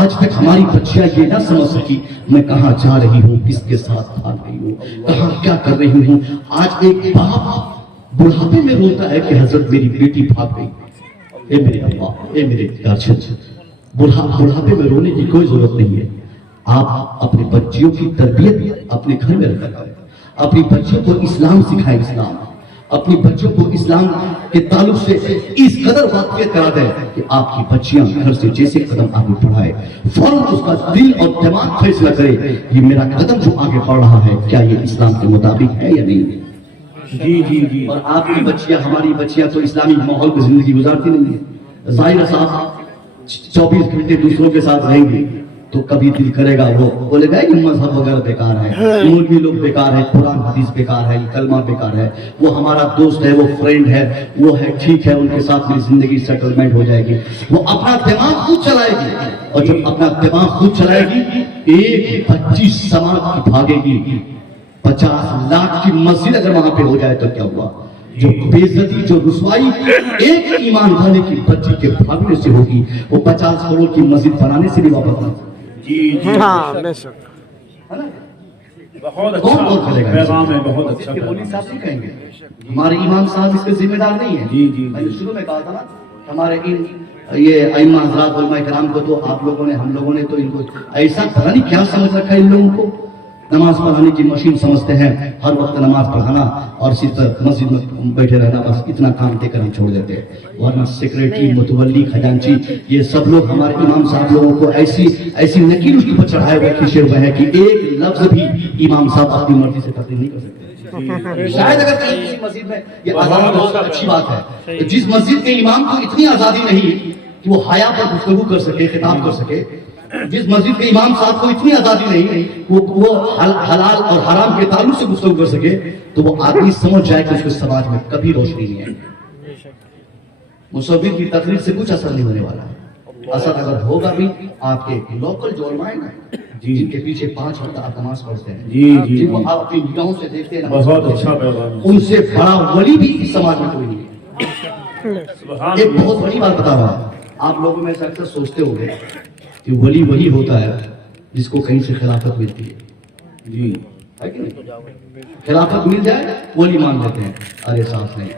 آج تک ہماری بچیاں یہ نہ سمجھ سکی میں کہاں جا رہی ہوں، کس کے ساتھ بھاگ رہی ہوں، کہاں کیا کر رہی ہوں. آج ایک باپ بڑھاپے میں روتا ہے کہ حضرت میری بیٹی بھاگ گئی. اے میرے ابا، اے میرے گارجن، بڑھاپے میں رونے کی کوئی ضرورت نہیں ہے. آپ اپنے بچیوں کی تربیت اپنے گھر میں رکھا کریں، اپنی بچیوں کو اسلام سکھائیں. اسلام اپنی بچوں کو اسلام کے تعلق سے اس قدر واقفیت کرا دیں کہ آپ کی بچیاں گھر سے جیسے قدم آگے بڑھائے فوراً اس کا دل اور دماغ فیصلہ کرے یہ میرا قدم جو آگے بڑھ رہا ہے کیا یہ اسلام کے مطابق ہے یا نہیں. جی جی جی. اور آپ کی بچیاں، ہماری بچیاں تو اسلامی ماحول میں زندگی گزارتی نہیں ہے. ظاہر صاحب 24 گھنٹے دوسروں کے ساتھ رہیں گے تو کبھی دل کرے گا وہ بولے گا یہ مذہب وغیرہ بیکار ہے، مولوی لوگ بیکار ہے، قرآن حدیث بیکار ہے، کلمہ بیکار ہے، وہ ہمارا دوست ہے، وہ فرینڈ ہے، وہ ہے ٹھیک ہے، ان کے ساتھ میری زندگی سیٹلمنٹ ہو جائے گی. وہ اپنا دماغ خود چلائے گی اور جب اپنا دماغ خود چلائے گی ایک 25 سماج کی بھاگے گی. 50 لاکھ کی مسجد اگر وہاں پہ ہو جائے تو کیا ہوا؟ جو بے عزتی، جو رسوائی ایک ایمان والے کی بچی کے بھاگنے سے ہوگی وہ 50 کروڑ کی مسجد بنانے سے بھی واپس نہیں. جی جی بہت اچھا پیغام ہے، بہت اچھا مولوی صاحب نہیں کہیں گے، ہمارے امام صاحب اس کے ذمہ دار نہیں ہیں. جی جی. میں نے شروع میں کہا تھا نا ہمارے یہ ائمہ حضرات علماء کرام کو تو آپ لوگوں نے، ہم لوگوں نے تو ان کو ایسا پتہ نہیں کیا سمجھ رکھا ہے. ان لوگوں کو نماز پڑھانے کی مشین سمجھتے ہیں، ہر وقت نماز پڑھانا اور صرف مسجد میں بیٹھے رہنا، بس اتنا کام دے کر ہم چھوڑ دیتے ہیں. ورنہ سیکریٹری، متولی، خزانچی، یہ سب لوگ ہمارے امام صاحب لوگوں کو ایسی نکیل اس کے اوپر چڑھائے ہوئے کھینچے ہوئے ہیں کہ ایک لفظ بھی امام صاحب اپنی مرضی سے تقریر نہیں کر سکتے. شاید اگر کہیں کسی مسجد میں یہ آزادی بہت اچھی بات ہے، جس مسجد کے امام کو اتنی آزادی نہیں کہ وہ حیا پر گفتگو کر سکے، خطاب کر سکے، جس مسجد کے امام صاحب کو اتنی آزادی نہیں وہ حلال اور حرام کے تعلق سے گفتگو کر سکے، تو وہ آدمی سمجھ جائے کہ اس کے سماج میں کبھی روشنی نہیں ہے. مصور کی تقریر سے کچھ اثر نہیں ہونے والا ہے. اثر اگر ہوگا بھی آپ کے لوکل جو علماء ہیں جن کے پیچھے 5 وقت آپ نماز پڑھتے ہیں، جی جی، جن کو آپ اپنی نگاہوں سے دیکھتے ہیں، بہت اچھا پیغام، ان سے بڑا ولی بھی اس سماج میں کوئی نہیں ہے. ایک بہت بڑی بات بتا رہا ہوں، آپ لوگوں میں سے اکثر سوچتے ہوں گے کہ ولی وہی ہوتا ہے جس کو کہیں سے خلافت ملتی ہے. جی ہے کہ نہیں؟ خلافت مل جائے ولی مان لیتے ہیں. ارے صاحب نہیں،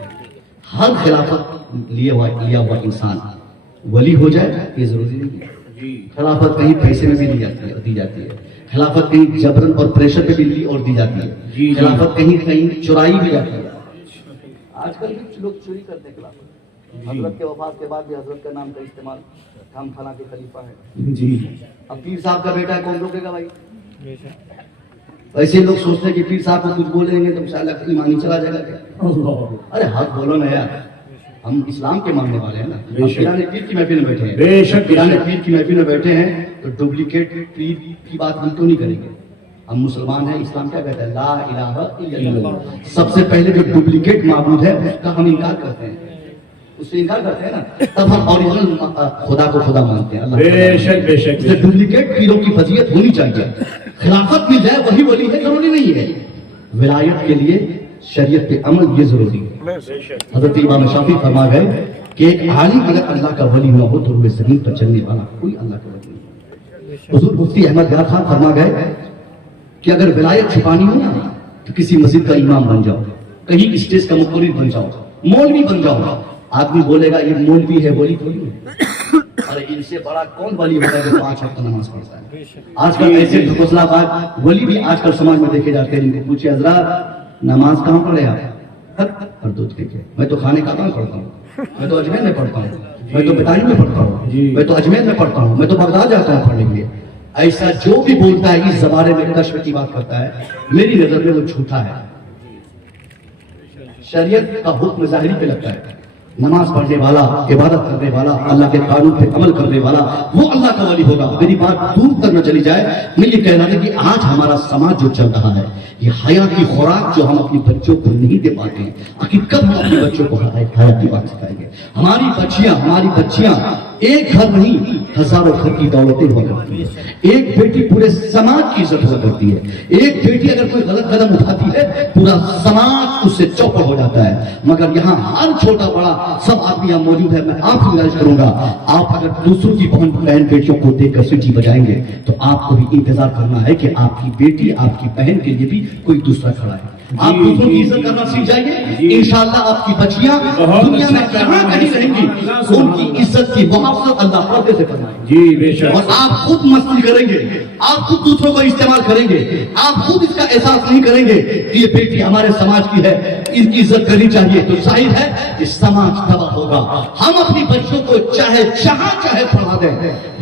ہر خلافت لیا ہوا انسان ولی ہو جائے یہ ضروری نہیں ہے. خلافت کہیں پیسے میں بھی دی جاتی ہے، خلافت کہیں جبرن اور پریشر پہ بھی لی اور دی جاتی ہے، خلافت کہیں چورائی بھی جاتی ہے. آج کل بھی لوگ چوری کرتے ہیں خلافت. حضرت کے وفات کے بعد بھی حضرت کا نام کا استعمال، ہم فلاں کے خلیفہ ہیں. جی. اب پیر صاحب کا بیٹا ہے، کون روکے گا بھائی؟ ایسے لوگ سوچتے ہیں کہ پیر صاحب کو کچھ بولیں گے تو انشاءاللہ ایمان ہی چلا جائے گا کیا؟ ارے حق بولو نا یار، ہم اسلام کے ماننے والے ہیں نا. ہم پیرانے پیر کی محفل میں بیٹھے ہیں، بے شک پیرانے پیر کی محفل میں بیٹھے ہیں تو ڈپلیکیٹ پیر کی بات ہم تو نہیں کریں گے. ہم مسلمان ہیں، اسلام کیا کہتا ہے؟ لا الہ الا اللہ. سب سے پہلے جو ڈپلیکیٹ معبود ہے اس کا ہم انکار کرتے ہیں، اس سے انکار کرتے ہیں نا، تب ہم اوریجنل خدا کو خدا مانتے ہیں. بے شک بے شک. ڈپلیکیٹ پیروں کی فضیلت ہونی چاہیے. خلافت مل جائے وہی ولی ہے ضروری نہیں ہے. ولایت کے لیے شریعت پہ عمل یہ ضروری ہے. حضرت امام شافعی فرما گئے کہ ایک عالم اگر اللہ کا ولی نہ ہو تو روئے زمین پر چلنے والا کوئی اللہ کا ولی نہیں. حضور مفتی احمد یار خان فرما گئے کہ اگر ولایت چھپانی ہو نا تو کسی مسجد کا امام بن جاؤ، کہیں اسٹیج کا مقرر بن جاؤ، مولوی بن جاؤ، आदमी बोलेगा ये मौलवी है, वली थोड़ी है। अरे इनसे बड़ा कौन वली होगा जो 5 वक्त नमाज पढ़ता है। आजकल ऐसे ढकोसलाबाज वली भी आजकल समाज में देखे जाते हैं। इनको पूछे हजरत नमाज कहाँ पढ़े आप? और दूध के मैं तो खाने का काम पढ़ता हूँ, मैं तो अजमेर में पढ़ता हूँ, मैं तो बेतानी में पढ़ता हूँ, मैं तो अजमेर में पढ़ता हूँ, मैं तो बगदाद जाता हूँ पढ़ने के लिए। ऐसा जो भी बोलता है इस जमाने में कश्म की बात करता है, मेरी नजर में वो झूठा है। शरीयत का हुक्म ज़ाहिरी पे लगता है। नमाज पढ़ने वाला, इबादत करने वाला, अल्लाह के कानून पे अमल करने वाला, वो अल्लाह का वली होगा। मेरी बात दूर तक न चली जाए, मैं ये कह रहा था कि आज हमारा समाज जो चल रहा है, ये हया की खुराक जो हम अपने बच्चों को नहीं दे पाते हैं, आखिर कब हम अपने बच्चों को हया की बात सिखाएंगे? हमारी बच्चियां एक घर नहीं हजारों घर की दौलतें हुआ करती है। एक बेटी पूरे समाज की इज्जत हुआ करती है। एक बेटी अगर कोई गलत कदम उठाती है, पूरा समाज उससे चौपट हो जाता है। मगर यहाँ हर छोटा बड़ा सब आदमी यहाँ मौजूद है। मैं आपसे गुजारिश करूंगा, आप अगर दूसरों की बहन बेटियों को देखकर सीटी बजाएंगे तो आपको भी इंतजार करना है कि आपकी बेटी, आपकी बहन के लिए भी कोई दूसरा खड़ा है। आप दूसरों की इज्जत करना सीख जाइए, इंशाअल्लाह आपकी बच्चियां दुनिया में जहां कहीं रहेंगी, उनकी इज्जत की मुहाफजत अल्लाह पर्दे से करना है। जी बेशक। और आप खुद मस्ती करेंगे, आप खुद दूसरों को इस्तेमाल करेंगे, आप खुद इसका एहसास नहीं करेंगे कि ये बेटी हमारे समाज की है, इनकी इज्जत करनी चाहिए, तो जाहिर है कि समाज तबाह होगा। हम अपनी बच्चों को चाहे जहां चाहे पढ़ा दें,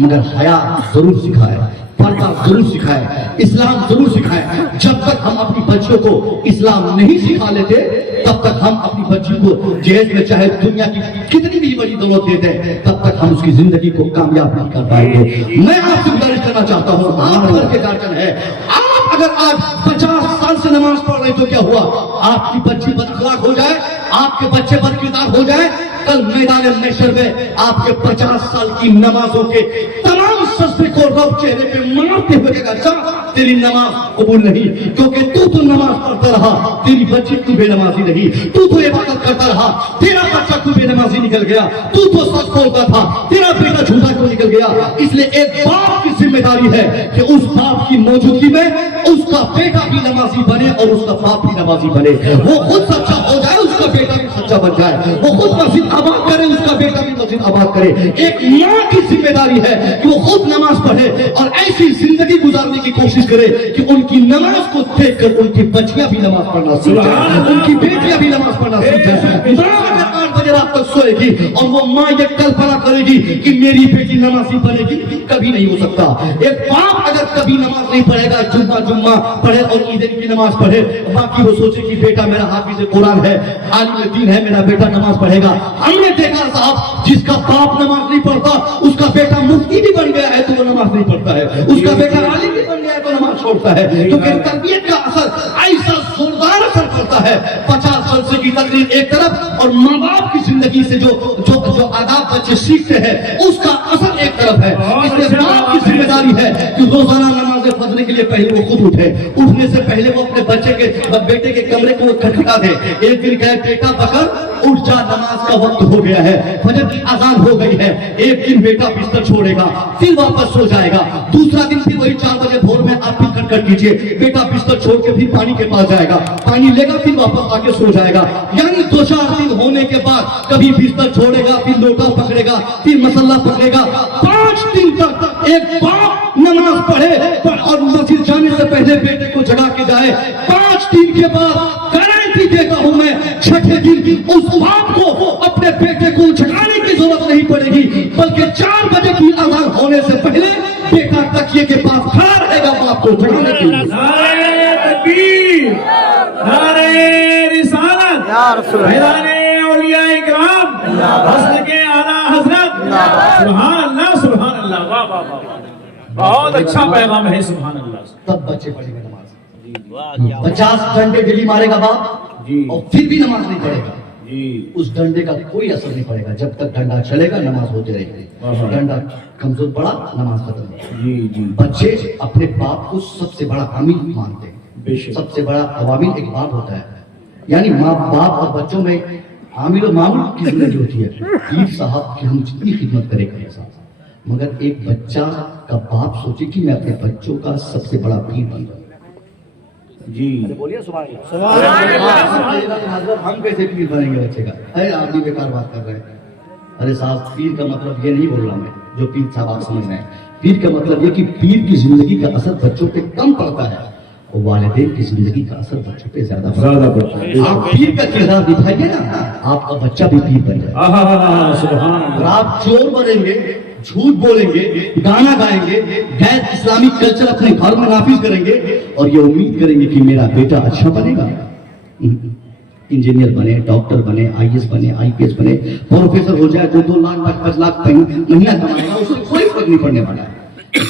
मगर हया जरूर सिखाए, पर्दा जरूर सिखाए, इस्लाम जरूर सिखाए। जब तक हम अपनी बच्चों को इस्लाम नहीं सिखा लेते, तब तक हम अपनी बच्ची को जहेज में चाहे दुनिया की कितनी भी बड़ी दौलत दे दें, तब तक हम उसकी जिंदगी को कामयाब नहीं कर पाएंगे। मैं आपसे गुजारिश करना चाहता हूँ, आप घर के गार्जियन है, आप अगर आज 50 साल से नमाज पढ़ रहे तो क्या हुआ? आपकी बच्ची बदअखलाक हो जाए, आपके बच्चे बदकिरदार हो जाए, कल मैदान महशर में आपके 50 साल की नमाजों के तमाम सजदे को रब चेहरे पे मारते हुए कहेगा, जा तेरी नमाज कबूल नहीं, क्योंकि तू तो नमाज पढ़ता रहा, तेरी बच्ची तू बेनमाजी नहीं, तू तो इबादत करता रहा, तेरा बच्चा तू बेनमाजी निकल गया, तू तो सच बोलता था, तेरा बेटा झूठा क्यों निकल गया? इसलिए एक बाप की जिम्मेदारी है कि उस बाप की मौजूदगी में उसका बेटा भी नमाजी बने और उसका बाप भी नमाजी बने। वो खुद सच्चा हो जाए, उसका बेटा भी सच्चा बन जाए, वो खुद मस्जिद आबाद करे, उसका बेटा भी मस्जिद आबाद करे। एक माँ की जिम्मेदारी है कि वो खुद नमाज पढ़े और ऐसी जिंदगी गुजारने की कोशिश करे कि उनकी नमाज को देखकर उनकी बच्चियां भी नमाज पढ़ना सीख जाए, उनकी बेटियां भी नमाज पढ़ना सीख जाए। 8 बजे रात तक सोएगी और वो माँ ये कल्पना करेगी कि मेरी बेटी नमाजी बनेगी, कभी नहीं हो सकता। एक बाप अगर कभी नमाज नहीं पढ़ेगा, जुम्मा पढ़े और ईद की नमाज पढ़े, बाकी वो सोचे कि बेटा मेरा हाफिज कुरान है, आलिम दीन है, मेरा बेटा नमाज पढ़ेगा। हमने देखा साहब, जिसका बाप नमाज नहीं पढ़ता, उसका बेटा मुफ्ती भी बन गया है तो वो नमाज नहीं पढ़ता है, उसका बेटा आलिम भी बन गया है तो नमाज छोड़ता है। क्योंकि तरबियत का असर ऐसा जोरदार असर करता है। 50 साल से की तकरीर एक तरफ और माँ बाप की जिंदगी से जो आदाब बच्चे सीखते हैं उसका असर एक तरफ है। इसलिए बाप की जिम्मेदारी है कि रोजाना नमाज़ें पढ़ने के लिए पहले वो खुद उठे, उठने से पहले वो अपने बेटे के कमरे को खटखटा दे। एक दिन कहे, बेटा बकर उठ जा, नमाज का वक्त हो गया है, फजर की अजान हो गई है। एक दिन बेटा बिस्तर छोड़ेगा, फिर वापस सो जाएगा। दूसरा दिन फिर वही 4 बजे भोर में आप भी खटखट कीजिए, बेटा बिस्तर छोड़ के फिर पानी के पास जाएगा, पानी लेगा, फिर वापस आके सो जाएगा। यानी 2-4 दिन होने के बाद कभी बिस्तर छोड़ेगा, फिर लोटा पकड़ेगा, फिर मसल्ला पकड़ेगा। 5 दिन तक एक बाप नमाज पढ़े और मस्जिद जाने से पहले बेटे को जगा के जाए। 5 दिन के बाद गारंटी देता हूं मैं, 6ठे दिन उस बाप को अपने बेटे को जगाने की जरूरत नहीं पड़ेगी, बल्कि 4 बजे की अजान होने से पहले बेटा तकिए के पास खड़ा रहेगा बाप को जगाने के लिए। नारे तकबीर, नारे रिसालत, मैदाने औलिया इकराम, हस्न के आला हजरत, सुभान अल्लाह, सुभान अल्लाह, वाह वाह वाह, बहुत अच्छा पैगाम है, सुभान अल्लाह। तब बच्चे पढ़ेंगे नमाज। 50 घंटे बिजली मारेगा बाप और फिर भी नमाज नहीं पढ़ेगा, उस डंडे का कोई असर नहीं पड़ेगा। जब तक डंडा चलेगा नमाज होती रहेगी, डंडा कमजोर पड़ा नमाज खत्म। बच्चे अपने बाप को सबसे बड़ा अमीर मानते हैं, सबसे बड़ा अवामिल एक बाप होता है। यानी माँ बाप और बच्चों में आमिर और मामूल की जिंदगी होती है। पीर साहब की हम जितनी खिदमत करें मगर एक बच्चा का बाप सोचे कि मैं अपने बच्चों का सबसे बड़ा पीर बन जाऊं। جی بولیے سبحان اللہ. حضرت ہم کیسے پیر بنیں گے بچے کا؟ ارے آپ بھی بیکار بات کر رہے ہیں. ارے صاحب پیر کا مطلب یہ نہیں بول رہا میں جو پیر صاحب آپ سمجھ رہے ہیں. پیر کا مطلب یہ کہ پیر کی زندگی کا اثر بچوں پہ کم پڑتا ہے اور والدین کی زندگی کا اثر بچوں پہ زیادہ پڑتا ہے. آپ پیر کا کردار نبھائیے نا, آپ کا بچہ بھی پیر بن جائے. سبحان اور اللہ. آپ چور بنیں گے, جھوٹ بولیں گے, گانا گائیں گے, غیر اسلامی کلچر اپنے گھر میں نافذ کریں گے اور یہ امید کریں گے کہ میرا بیٹا اچھا بنے گا, انجینئر بنے, ڈاکٹر بنے, آئی ایس بنے, آئی پی ایس بنے, پروفیسر ہو جائے, 2 لاکھ 5 لاکھ مہینہ کمائے گا, اس سے کوئی فرق نہیں پڑنے والا ہے.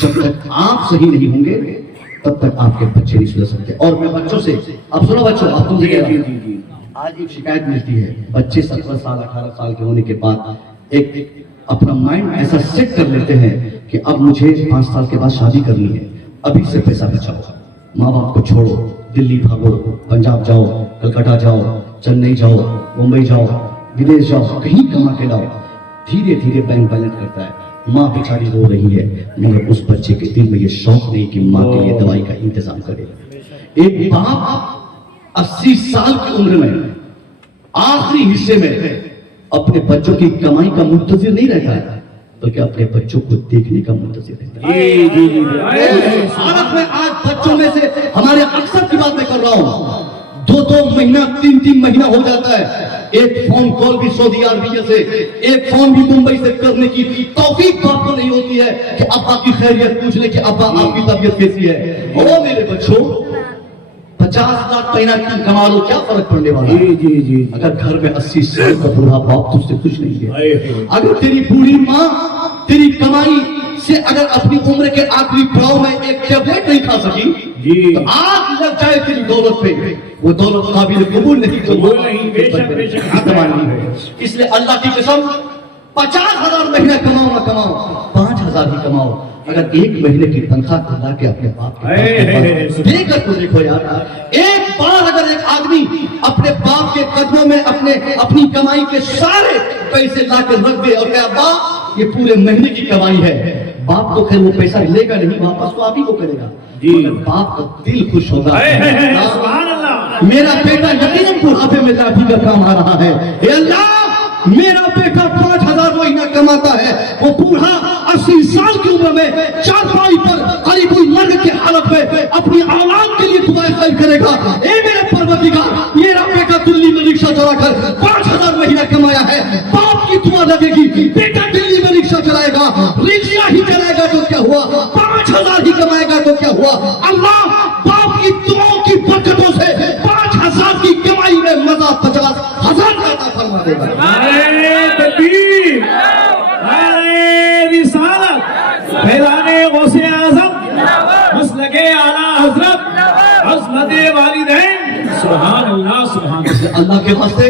جب تک آپ صحیح نہیں ہوں گے تب تک آپ کے بچے نہیں سدھر سکتے. اور میں بچوں سے, اب سنو بچوں, آپ تم سے آج ایک شکایت ملتی ہے, بچے 17 سال 18 سال کے ہونے کے بعد ایک اپنا مائنڈ ایسا سیٹ کر لیتے ہیں کہ اب مجھے 5 سال کے بعد شادی کرنی ہے, ابھی سے پیسہ بچاؤ, ماں باپ کو چھوڑو, دلی بھاگو, پنجاب جاؤ, کلکتہ جاؤ, چنئی جاؤ, ممبئی جاؤ, ودیش جاؤ, کہیں کما کے لاؤ. دھیرے دھیرے بینک بیلنس کرتا ہے. ماں بیچاری رو رہی ہے مگر اس بچے کے دل میں یہ شوق نہیں کہ ماں کے لیے دوائی کا انتظام کرے. ایک باپ 80 سال کی عمر میں آخری حصے میں اپنے بچوں کی کمائی کا منتظر نہیں رہتا ہے بلکہ اپنے بچوں کو دیکھنے کا منتظر رہتا ہے. حالت میں آج بچوں میں سے ہمارے اکثر کی بات میں کر رہا ہوں, 2 مہینہ 3 مہینہ ہو جاتا ہے, ایک فون کال بھی سعودی عربیہ سے, ایک فون بھی ممبئی سے کرنے کی توفیق باپ کو نہیں ہوتی ہے کہ ابا کی خیریت پوچھ لے کہ ابا آپ کی طبیعت کیسی ہے. او میرے بچوں, 50 لاکھ مہینہ تم کما لو, کیا فرق پڑنے والا ہے؟ جی اگر گھر میں 80 سال کا بوڑھا باپ تجھ سے کچھ نہیں ہے, اگر تیری بوڑھی ماں تیری کمائی سے اگر اپنی عمر کے آخری پڑاؤ میں ایک ٹیبلٹ نہیں کھا سکی تو آگ لگ جائے تیری دولت پہ, وہ دولت قابل قبول نہیں, قبول نہیں, بے شک, بے شک. اس لیے اللہ کی قسم 50,000 مہینہ کماؤ نہ کماؤ, 5,000 ہی کماؤ. اگر 1 مہینے کی تنخواہ کھلا کے اپنے باپ کے دے کر تو دیکھو یار, ایک بار اگر ایک آدمی اپنے باپ کے قدموں میں اپنی کمائی کے سارے پیسے لا کے رکھ دے اور کہا باپ یہ پورے مہینے کی کمائی ہے, باپ تو خیر وہ پیسہ لے گا نہیں, واپس تو آپ ہی کو کرے گا. باپ کا دل خوش ہوگا, میرا بیٹا یقیناً بڑھاپے میں لاٹھی کا کام آ رہا ہے. اے اللہ, میرا بیٹا 5,000 مہینہ کماتا ہے, وہ بوڑھا 80 سال کی عمر میں چارپائی پر قریب المرگ کی حالت میں اپنی اولاد کے لیے دعائیں خیر کرے گا. اے میرے پروردگار, میرا بیٹا دلی میں رکشہ چلا کر 5,000 مہینہ کمایا ہے, باپ کی دعا لگے گی, بیٹا دلی میں رکشہ چلائے گا, رکشہ ہی چلائے گا تو کیا ہوا, 5,000 ہی کمائے گا تو کیا ہوا. اللہ باپ کی دعاؤں کی برکتوں سے 5,000 کی کمائی میں مزہ 50,000 کا عطا فرما دے گا. نعرہ تکبیر, نعرہ رسالت, پھیلانے غوث اعظم, مسلک اعلیٰ حضرت, عظمت والدین. سبحان اللہ, سبحان اللہ. اللہ کے واسطے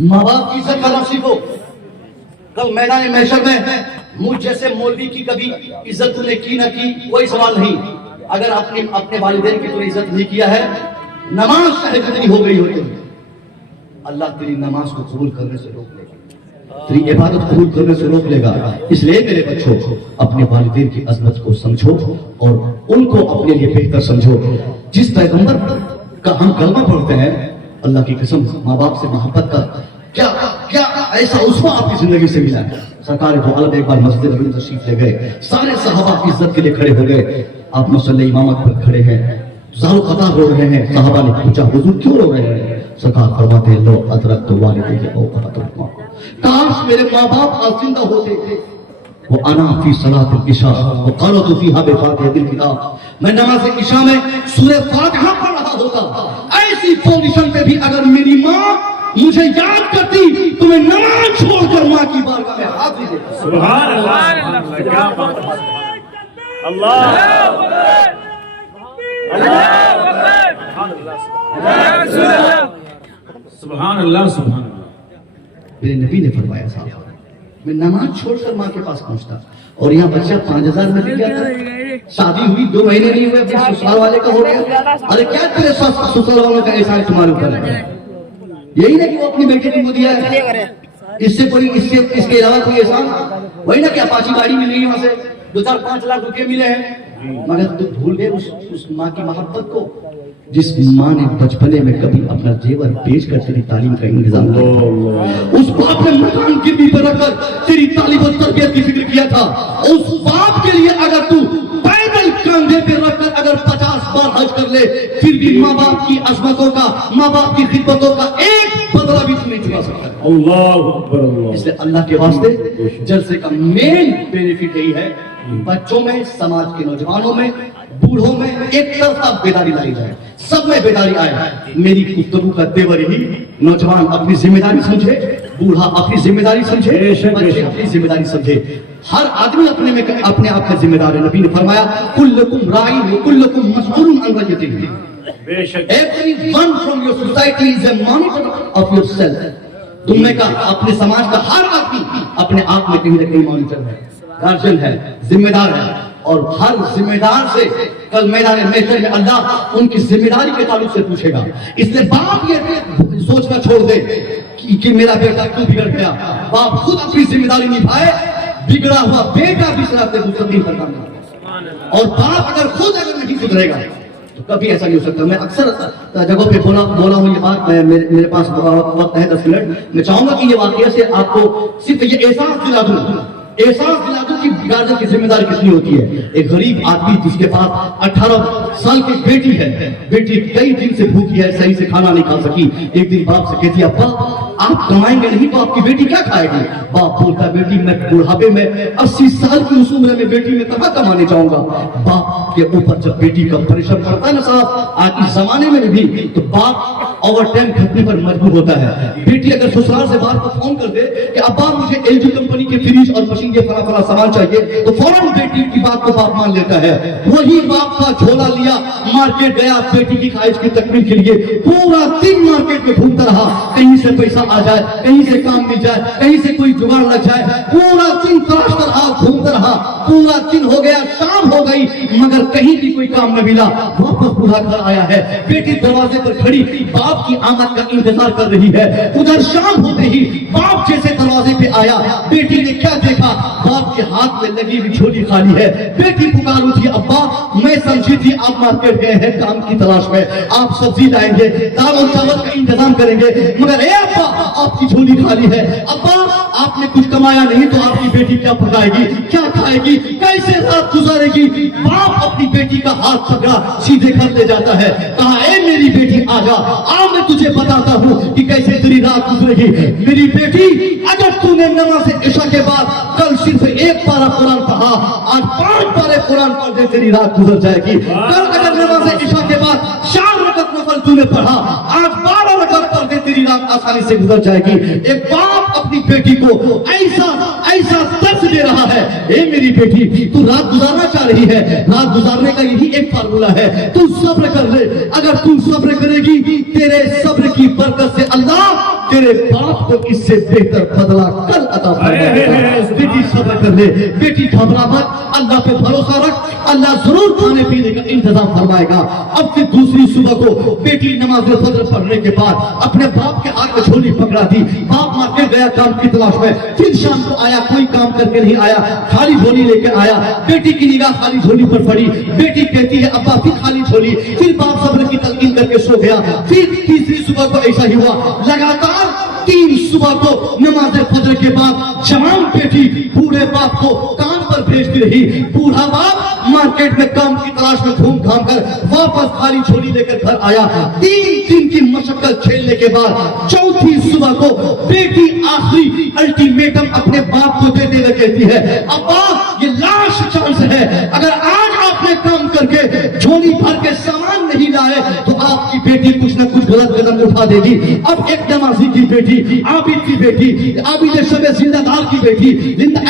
ماں باپ کی عزت کرنا سیکھو. کل میدان محشر میں مجھ جیسے مولوی کی کبھی عزت نے کی نہ کی کوئی سوال نہیں. اگر اپنے والدین کی تو عزت نہیں کیا ہے, نماز چاہے جتنی ہو گئی ہوتی, اللہ تیری نماز کو قبول کرنے سے روک لے گا, تیری عبادت قبول کرنے سے روک لے گا. اس لیے میرے بچوں اپنے والدین کی عظمت کو سمجھو اور ان کو اپنے لیے بہتر سمجھو. جس پیغمبر کا ہم کلمہ پڑھتے ہیں, اللہ کی قسم ماں باپ سے محبت کا کیا ایسا اسوہ آپ کی زندگی سے ملا ہے. سرکار دو عالم ایک بار مسجد نبوی تشریف لے گئے, سارے صحابہ عزت کے لیے کھڑے ہو گئے. آپ مصلی امامت پر کھڑے ہیں, زارو قطار رو رہے ہیں. صحابہ نے پوچھا حضور کیوں رو رہے ہیں؟ سرکار فرماتے ہیں لو ادرکت والدی او ابترکما, کاش میرے ماں باپ آج زندہ ہوتے تھے. وہ انا فی صلاۃ العشاء وقرأت فیہا بفاتحۃ الکتاب, میں نماز عشاء میں سورہ فاتحہ پڑھ رہا ہوتا. ایسی پوزیشن پہ بھی اگر میری ماں مجھے یاد کرتی تو میں نماز چھوڑ کر ماں کی بارگاہ میں حاضری دیتا. سبحان اللہ, کیا بات ہے. سبحان اللہ, سبحان اللہ. میرے نبی نے فرمایا صاحب میں نماز چھوڑ کر ماں کے پاس پہنچتا, اور یہاں بچہ 5,000 میں گیا تھا, شادی ہوئی 2 مہینے نہیں ہوئے, اپنے سسرال والے کا ہو گیا. ارے کیا تیرے سسرال والوں کا احسان تمہارے اوپر ہے؟ یہی نہیں کہ وہ اپنی بیٹی کو دیا ہے, اس کے علاوہ کوئی احسان وہی نا کہ اپاچی گاڑی ملی وہاں سے 2-4-5 لاکھ روپے ملے ہیں, مگر تو بھول گئے اس ماں کی محبت کو. जिस माँ ने बचपने में कभी अपना जेवर बेचकर तेरी तालीम का इंतजाम किया, उस बाप ने मकान गिरवी पर रखकर तेरी तालीम और तरबियत की फिक्र किया था, उस बाप के लिए अगर तू पैदल कंधे पे रखकर अगर 50 बार हज कर ले, फिर भी माँ बाप की अजमतों का, माँ बाप की खिदमतों का एक बदला भी तू नहीं चुका सकता। अल्लाहु अकबर अल्लाह। इसलिए अल्लाह के वास्ते जलसे का मेन बेनिफिट यही है, बच्चों में, समाज के नौजवानों में, बूढ़ों में एक तरफा बेदारी लाई जाए, सब में बेदारी आए। मेरी गुफ्तगू का तेवर ही, नौजवान अपनी जिम्मेदारी समझे, बूढ़ा अपनी जिम्मेदारी समझे, बच्चे अपनी जिम्मेदारी समझे। हर आदमी अपने में अपने आप का जिम्मेदार है। नबी ने फरमाया कुल्लुकुम राइन व कुल्लुकुम मसऊलुन अन रइयतिही। बेशक Everyone from your society is a monitor of yourself. तुमने का अपने समाज का हर आदमी अपने आप में कहीं ना कहीं मॉनिटर है, गार्जियन है, जिम्मेदार है, और हर जिम्मेदार से कल मैदान महशर में अल्लाह उनकी जिम्मेदारी के ताल्लुक से पूछेगा। इसलिए बाप ये सोचना छोड़ दे कि मेरा बेटा क्यों बिगड़ गया। बाप खुद अपनी जिम्मेदारी निभाए, बिगड़ा हुआ बेटा भी सिराते मुस्तकीम पर काम करे। और बाप अगर खुद अगर नहीं सुधरेगा तो कभी ऐसा नहीं हो सकता। मैं अक्सर जगहों पे बोला हूँ ये बात। मेरे पास वक्त है 10 मिनट। मैं चाहूंगा कि ये वाकया से आपको सिर्फ ये एहसास दिला दूं कि गार्जियन की जिम्मेदारी कितनी होती है। एक गरीब आदमी जिसके पास 18 साल की बेटी है, बेटी कई दिन से भूखी है, सही से खाना नहीं खा सकी। एक दिन बाप से कहती है अब्बा आप कमाएंगे नहीं तो आपकी बेटी क्या खाएगी। बाप बोलता बेटी मैं बुढ़ापे में 80 साल की उस उम्र में बेटी में कहाँ कमाने जाऊंगा। बाप के ऊपर जब बेटी का प्रेशर पड़ता है ना साहब, आज इस जमाने में भी, तो बाप ओवर टाइम खटने पर मजबूर होता है। बेटी अगर ससुराल से बाहर को फोन कर दे कि अब्बा मुझे LG कंपनी के फ्रिज और मशीन के फला सामान चाहिए, तो फौरन बेटी की बात को बाप मान लेता है। वही बाप का झोला लिया मार्केट गया बेटी की ख्वाहिश की तकमील के लिए, पूरा दिन मार्केट में घूमता रहा, कहीं से पैसा आ जाए, कहीं से काम मिल जाए, कहीं से कोई जुगाड़ लग जाए, पूरा दिन तलाशता रहा, घूमता रहा। पूरा दिन हो गया, शाम हो गई, मगर कहीं भी कोई काम न मिला। वापस बूढ़ा घर आया है, बेटी दरवाजे पर खड़ी बाप की आमद का इंतजार कर रही है। उधर शाम होते ही बाप जैसे दरवाजे पे आया, बेटी ने क्या देखा, बाप के हाथ में लगी हुई झोली खाली है। बेटी पुकार उठी अब्बा मैं समझी थी आप मार्केट गए हैं काम की तलाश में, आप सब्जी लाएंगे, दाल और चावल का इंतजाम करेंगे, मगर ए अब्बा आपकी झोली खाली है। अब्बा आपने कुछ कमाया नहीं तो आपकी बेटी क्या पकाएगी, क्या खाएगी, कैसे रात गुजारेगी। बाप अपनी बेटी का हाथ पकड़ा सीधे घर ले जाता है, कहा ए मेरी बेटी आजा, आज मैं तुझे बताता हूँ कि कैसे तेरी रात गुजरेगी। मेरी बेटी अगर तूने नमाज़ इशा के बाद कल सिर्फ एक पारा कुरान पढ़ा, आज 5 पारे कुरान पढ़ दे तेरी रात गुजर जाएगी। कल अगर नमाज़ इशा के बाद 4 रकात नफल तूने पढ़ा, आज 12 रकात पढ़ दे तेरी रात आसानी से गुजर जाएगी। एक बाप अपनी बेटी को ऐसा दर्द दे रहा है, ए मेरी बेटी तू रात गुजारना चाह रही है, रात गुजारने का यही एक फार्मूला है, तू सब्र कर ले। अगर तू सब्र करेगी तेरे सब्र की बरकत से अल्लाह तेरे बाप को इससे बेहतर बदला कल अता फरमाएगा। बेटी सब्र कर ले, बेटी घबरा मत, अल्लाह पे भरोसा रख, अल्लाह जरूर खाने पीने का इंतजाम फरमाएगा। अब फिर दूसरी सुबह को बेटी नमाज फजर पढ़ने के बाद अपने बाप के हाथ में झोली पकड़ा दी। बाप मार्केट गया काम की तलाश में, फिर शाम को आया, कोई काम करके नहीं आया, खाली झोली लेकर आया। बेटी की निगाह खाली झोली पर पड़ी, बेटी कहती है अब्बा फिर खाली झोली। फिर बाप सब्र की तलकीन करके सो गया। फिर तीसरी सुबह को ऐसा ही हुआ। लगातार 3 सुबह को नमाज फजर के बाद जवान बेटी बूढ़े बाप को काम पर भेजती रही। बूढ़ा बाप मार्केट में काम की तलाश में घूम घाम कर वापस खाली झोली लेकर घर आया। 3 दिन की मशक्कत झेलने के बाद चौथी सुबह को बेटी आखिरी अल्टीमेटम अपने बाप को देते हुए कहती है अब्बा ये लास्ट चांस है, अगर आज आपने काम करके झोली भर के सामान नहीं लाए तो आपकी बेटी कुछ न कुछ गलत कदम उठा देगी। अब एक नमाजी की बेटी, आबिद की बेटी, आबिद शबे जिंदादार की बेटी,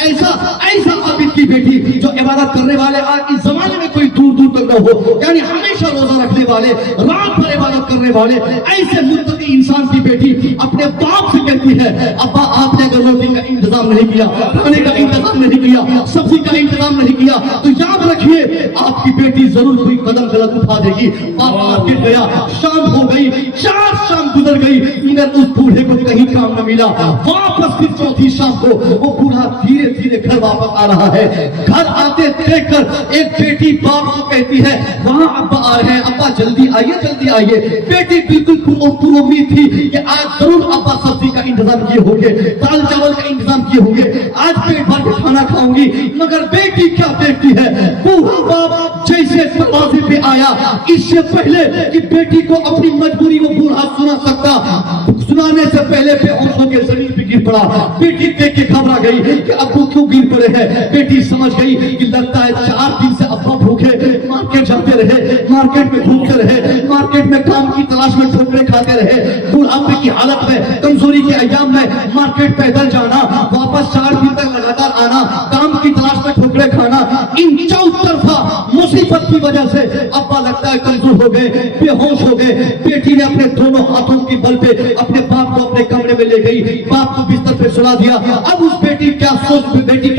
ऐसा आबिद की बेटी जो इबादत करने वाले आज इस जमाने में कोई दूर दूर तक न हो, यानी हमेशा रोजा रखने वाले, रात भर इबादत करने वाले, ऐसे मुत्तकी इंसान की बेटी अपने बाप से कहती है अब्बा आपने अगर रोटी का इंतजाम नहीं किया, खाने का इंतजाम नहीं किया, सब्जी का इंतजाम नहीं किया तो याद रखिए आपकी बेटी जरूर कोई कदम गलत उठा देगी। बाप मार्केट गया, शाम हो गई, 4 शाम गुजर गुजर गई, मगर उस बूढ़े को कहीं काम न मिला। वापस फिर चौथी शाम को वो बूढ़ा धीरे धीरे घर वापस आ रहा है। घर आते देखकर एक बेटी बाप को कहती है, वहां अब्बा आ रहे हैं, अब्बा जल्दी आइए जल्दी आइए। बेटी बिल्कुल उम्मीद थी कि आज जरूर अब्बा सब्जी का इंतजाम किए होंगे, दाल चावल का इंतजाम किए होंगे, आज पेट भर के खाना खाऊंगी। मगर बेटी क्या देखती है, बूढ़ा बाप जैसे दरवाजे पे आया, इससे पहले कि बेटी को अपनी मजबूरी वो बूढ़ा सुना सकता, सुनाने से पहले बेहोशों के जमीन पे गिर पड़ा। बेटी देख के घबरा गई कि अब्बू क्यों गिर पड़े हैं। बेटी समझ गई कि लगता है 4 दिन से अब्बा भूखे मार्केट जाते रहे, मार्केट में घूमते रहे, मार्केट में काम की तलाश में ठोकरे खाते रहे। बुढ़ापे की हालत में, कमजोरी के अयाम में मार्केट पैदल जाना, वापस 4 दिन तक लगातार आना, काम की तलाश में ठोकरे खाना, इन चौतरफा मुसीबत की वजह से अब्बा लगता है कमजोर हो गए, बेहोश हो गए। बेटी ने अपने दोनों हाथों के बल पे अपने बाप को अपने कमरे में ले गई, बाप को बिस्तर पे सुला दिया। अब उस बेटी क्या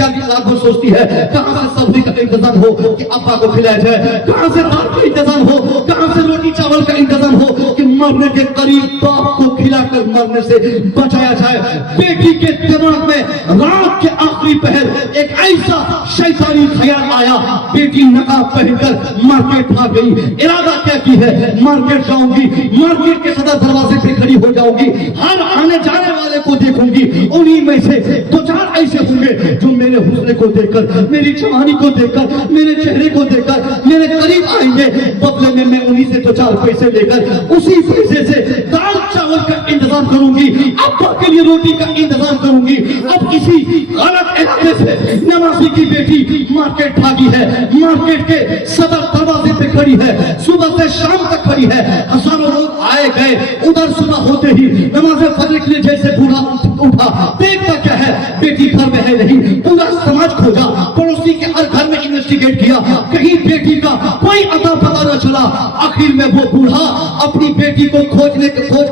दिमाग में सोचती है, कहां से सब्जी का इंतजाम हो कि अब्बा को खिलाया जाए, कहां से दाल का इंतजाम हो, कहां से रोटी चावल का इंतजाम हो कि मरने के करीब बाप को खिलाकर मरने से बचाया जाए। बेटी के दिमाग में रात के आखिरी पहर एक ऐसा शैतानी ख्याल आया, बेटी नकाब पहनकर मार्केट भाग गई। इरादा क्या की है, मार्केट जाऊंगी, मार्केट के सदर दरवाजे पे खड़ी हो जाऊंगी, हर आने जाने वाले को देखूंगी, उन्हीं में से 2-4 ऐसे होंगे जो मेरे हुस्न को देखकर, मेरी जवानी को देखकर, मेरे चेहरे को देखकर मेरे करीब आएंगे। बदले में मैं उन्हीं से 2-4 पैसे लेकर उसी पैसे से दाल चावल का इंतजाम करूंगी, अब्बा के लिए रोटी का इंतजाम करूंगी। अब इसी गलत इरादे से नवासी की बेटी मार्केट भागी है, मार्केट के सदर दरवाजे पे खड़ी है, सुबह से शाम तक खड़ी है। हजारों लोग आए गए, उधर सुबह होते ही नमाज़े फजर के लिए जैसे बूढ़ा उठा, देखता क्या है, बेटी घर में है नहीं। पूरा समाज खोजा, पड़ोसी के हर घर में इन्वेस्टिगेट किया, कहीं बेटी का कोई अता पता न चला। आखिर में वो बूढ़ा अपनी बेटी को खोज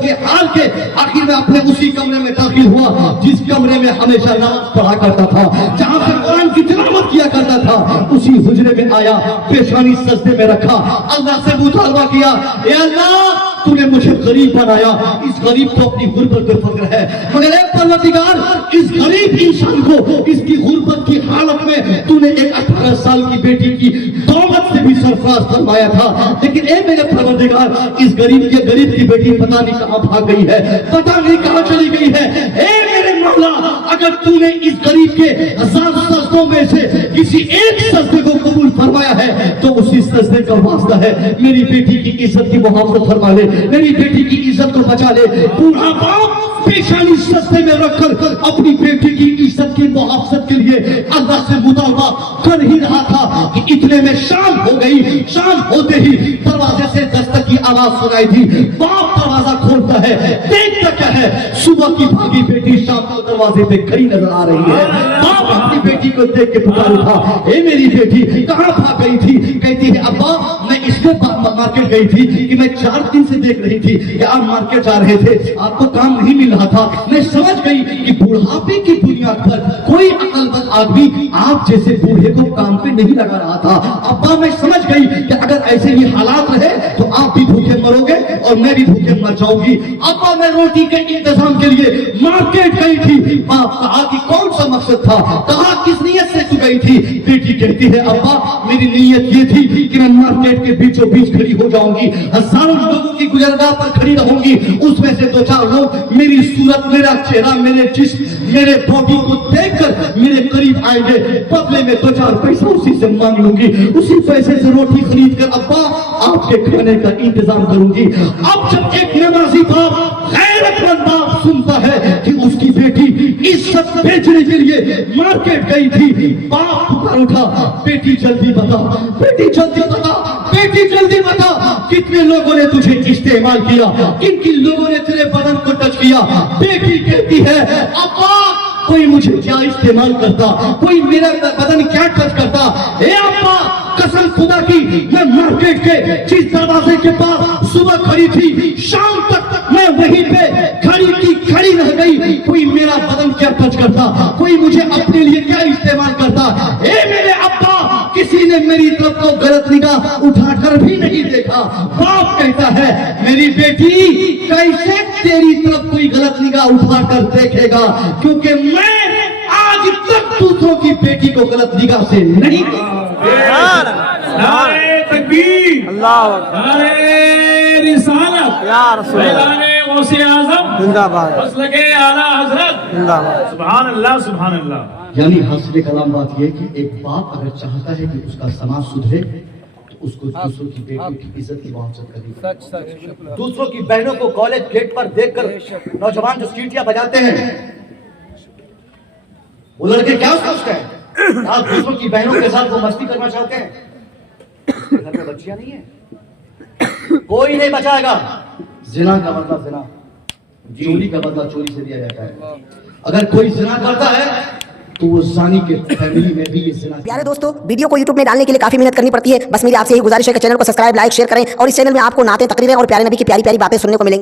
के हार के आखिर में अपने उसी कमरे में दाखिल हुआ जिस कमरे में हमेशा नमाज पढ़ा करता था, जहां से कुरान की तिलावत किया करता था। उसी हुजरे में आया, पेशानी सजदे में रखा, अल्लाह से मुतालबा किया, ए अल्लाह तूने मुझे गरीब बनाया, इस गरीब को अपनी गुर्बत पे फक्र है, मगर ए परवरदिगार इस गरीब इंसान को इसकी गुर्बत की हालत में तूने एक 18 साल की बेटी की दौलत से भी सरफराज फरमाया था। लेकिन ए मेरे परवरदिगार इस गरीब की बेटी पता नहीं कहां भाग गई है, पता नहीं कहां चली गई है। ए मेरे मौला अगर तूने इस गरीब के 1000 सजदों में से किसी एक सजदे को कबूल फरमाया है तो उसी सजदे का वास्ता है, मेरी बेटी की इज्जत की मुहाफजत फरमा ले, मेरी बेटी की इज्जत को बचा ले। बूढ़ा बाप पेशानी सजदे में रखकर अपनी बेटी की इज्जत की मुहाफजत के लिए अल्लाह से मुतालबा कर ही रहा था कि इतने में शाम हो गई। शाम होते ही दरवाजे से दस्तक की आवाज सुनाई दी। बाप दरवाजा खोलता है, देखता क्या है, सुबह की भागी बेटी शाम को दरवाजे पे खड़ी नजर आ रही है। बाप अपनी बेटी को देख के पुकार उठा, ए मेरी बेटी कहां भाग गई थी? कहती है अब्बा मैं इसलिए मार्केट गई थी कि मैं 4 दिन से देख रही थी कि आप मार्केट जा रहे थे, आपको काम नहीं मिल रहा था। मैं समझ गई कि बुढ़ापे की बुनियाद पर कोई अकलमंद आदमी आप जैसे बूढ़े को काम पे नहीं लगा रहा था। अब्बा मैं समझ गई कि अगर ऐसे ही हालात रहे तो आप भी भूखे मरोगे और मैं भी भूखे मर जाऊंगी। अब्बा मैं रोटी के इंतजाम के लिए मार्केट गई थी। बाप कहा कि कौन सा मकसद था, कहा किस नियत से तू गई थी? बेटी कहती है अब्बा मेरी नियत ये थी कि मैं मार्केट के बीचों बीच खड़ी हो जाऊंगी, हजारों लोगों की गुजरगाह पर खड़ी रहूंगी, उसमें से 2-4 लोग मेरी सूरत, मेरा चेहरा, मेरे जिस्म, मेरे बॉडी को देखकर मेरे करीब आएंगे, बदले में 2-4 पैसा उसी से मांग लूंगी, उसी पैसे से रोटी खरीद कर अब्बा आपके खाने का इंतजाम करूंगी। अब जब एक नमाजी बाप, गैरतमंद बाप सुनता है कि उसकी बेटी इज्जत बेचने के लिए मार्केट गई थी, बाप पुकार उठा, बेटी जल्दी बता, बेटी जल्दी बता, बेटी जल्दी बता, कितने लोगों ने तुझे इस्तेमाल किया, किन किन लोगों ने तेरे बदन को टच किया? बेटी कहती है अब्बा कोई मुझे क्या इस्तेमाल करता, कोई मेरा बदन क्या टच करता? ए अब्बा कसम खुदा की मैं मार्केट के जिस दरवाजे के पास सुबह खड़ी थी शाम तक मैं वहीं पे खड़ी रह गई, कोई मेरा बदन क्या टच करता, कोई मुझे अपने लिए क्या इस्तेमाल करता? ए मेरे अब्बा किसी ने मेरी तरफ को गलत निगाह उठाकर भी नहीं देखा। बाप कहता है मेरी बेटी कैसे तेरी तरफ कोई गलत निगाह उठाकर देखेगा, क्योंकि मैं आज तक दूसरों की बेटी को गलत निगाह से नहीं नारे तकबीर, अल्लाह अकबर, नारे रिसालत, या रसूल अल्लाह, ऐलाने गौसे आज़म, जिंदाबाद, मसलके आला हजरत, जिंदाबाद। सुभान अल्लाह, सुभान अल्लाह। यानी हासिल कलाम बात यह कि एक बाप अगर चाहता है कि उसका समाज सुधरे तो उसको दूसरों की बेटियों की इज्जत की मोहब्बत करनी चाहिए। दूसरों की बहनों को कॉलेज गेट पर देखकर नौजवान जो सीटियां बजाते हैं, वो लड़के क्या सोचते हैं? आप दूसरों की बहनों के साथ वो मस्ती करना चाहते हैं? घर में बच्चियां नहीं है, कोई नहीं बचाएगा। जिना का बदला जिना, चोरी का बदला चोरी से दिया जाता है। अगर कोई जिना करता है तो वो जानी के फैमिली में भी ये जिना। प्यारे दोस्तों, वीडियो को YouTube में डालने के लिए काफी मेहनत करनी पड़ती है। बस मेरी आपसे यही गुजारिश है कि चैनल को सब्सक्राइब, लाइक, शेयर करें और इस चैनल में आपको नाते, तकरीरें और प्यारे नबी की प्यारी प्यारी बातें सुनने को मिलेंगी।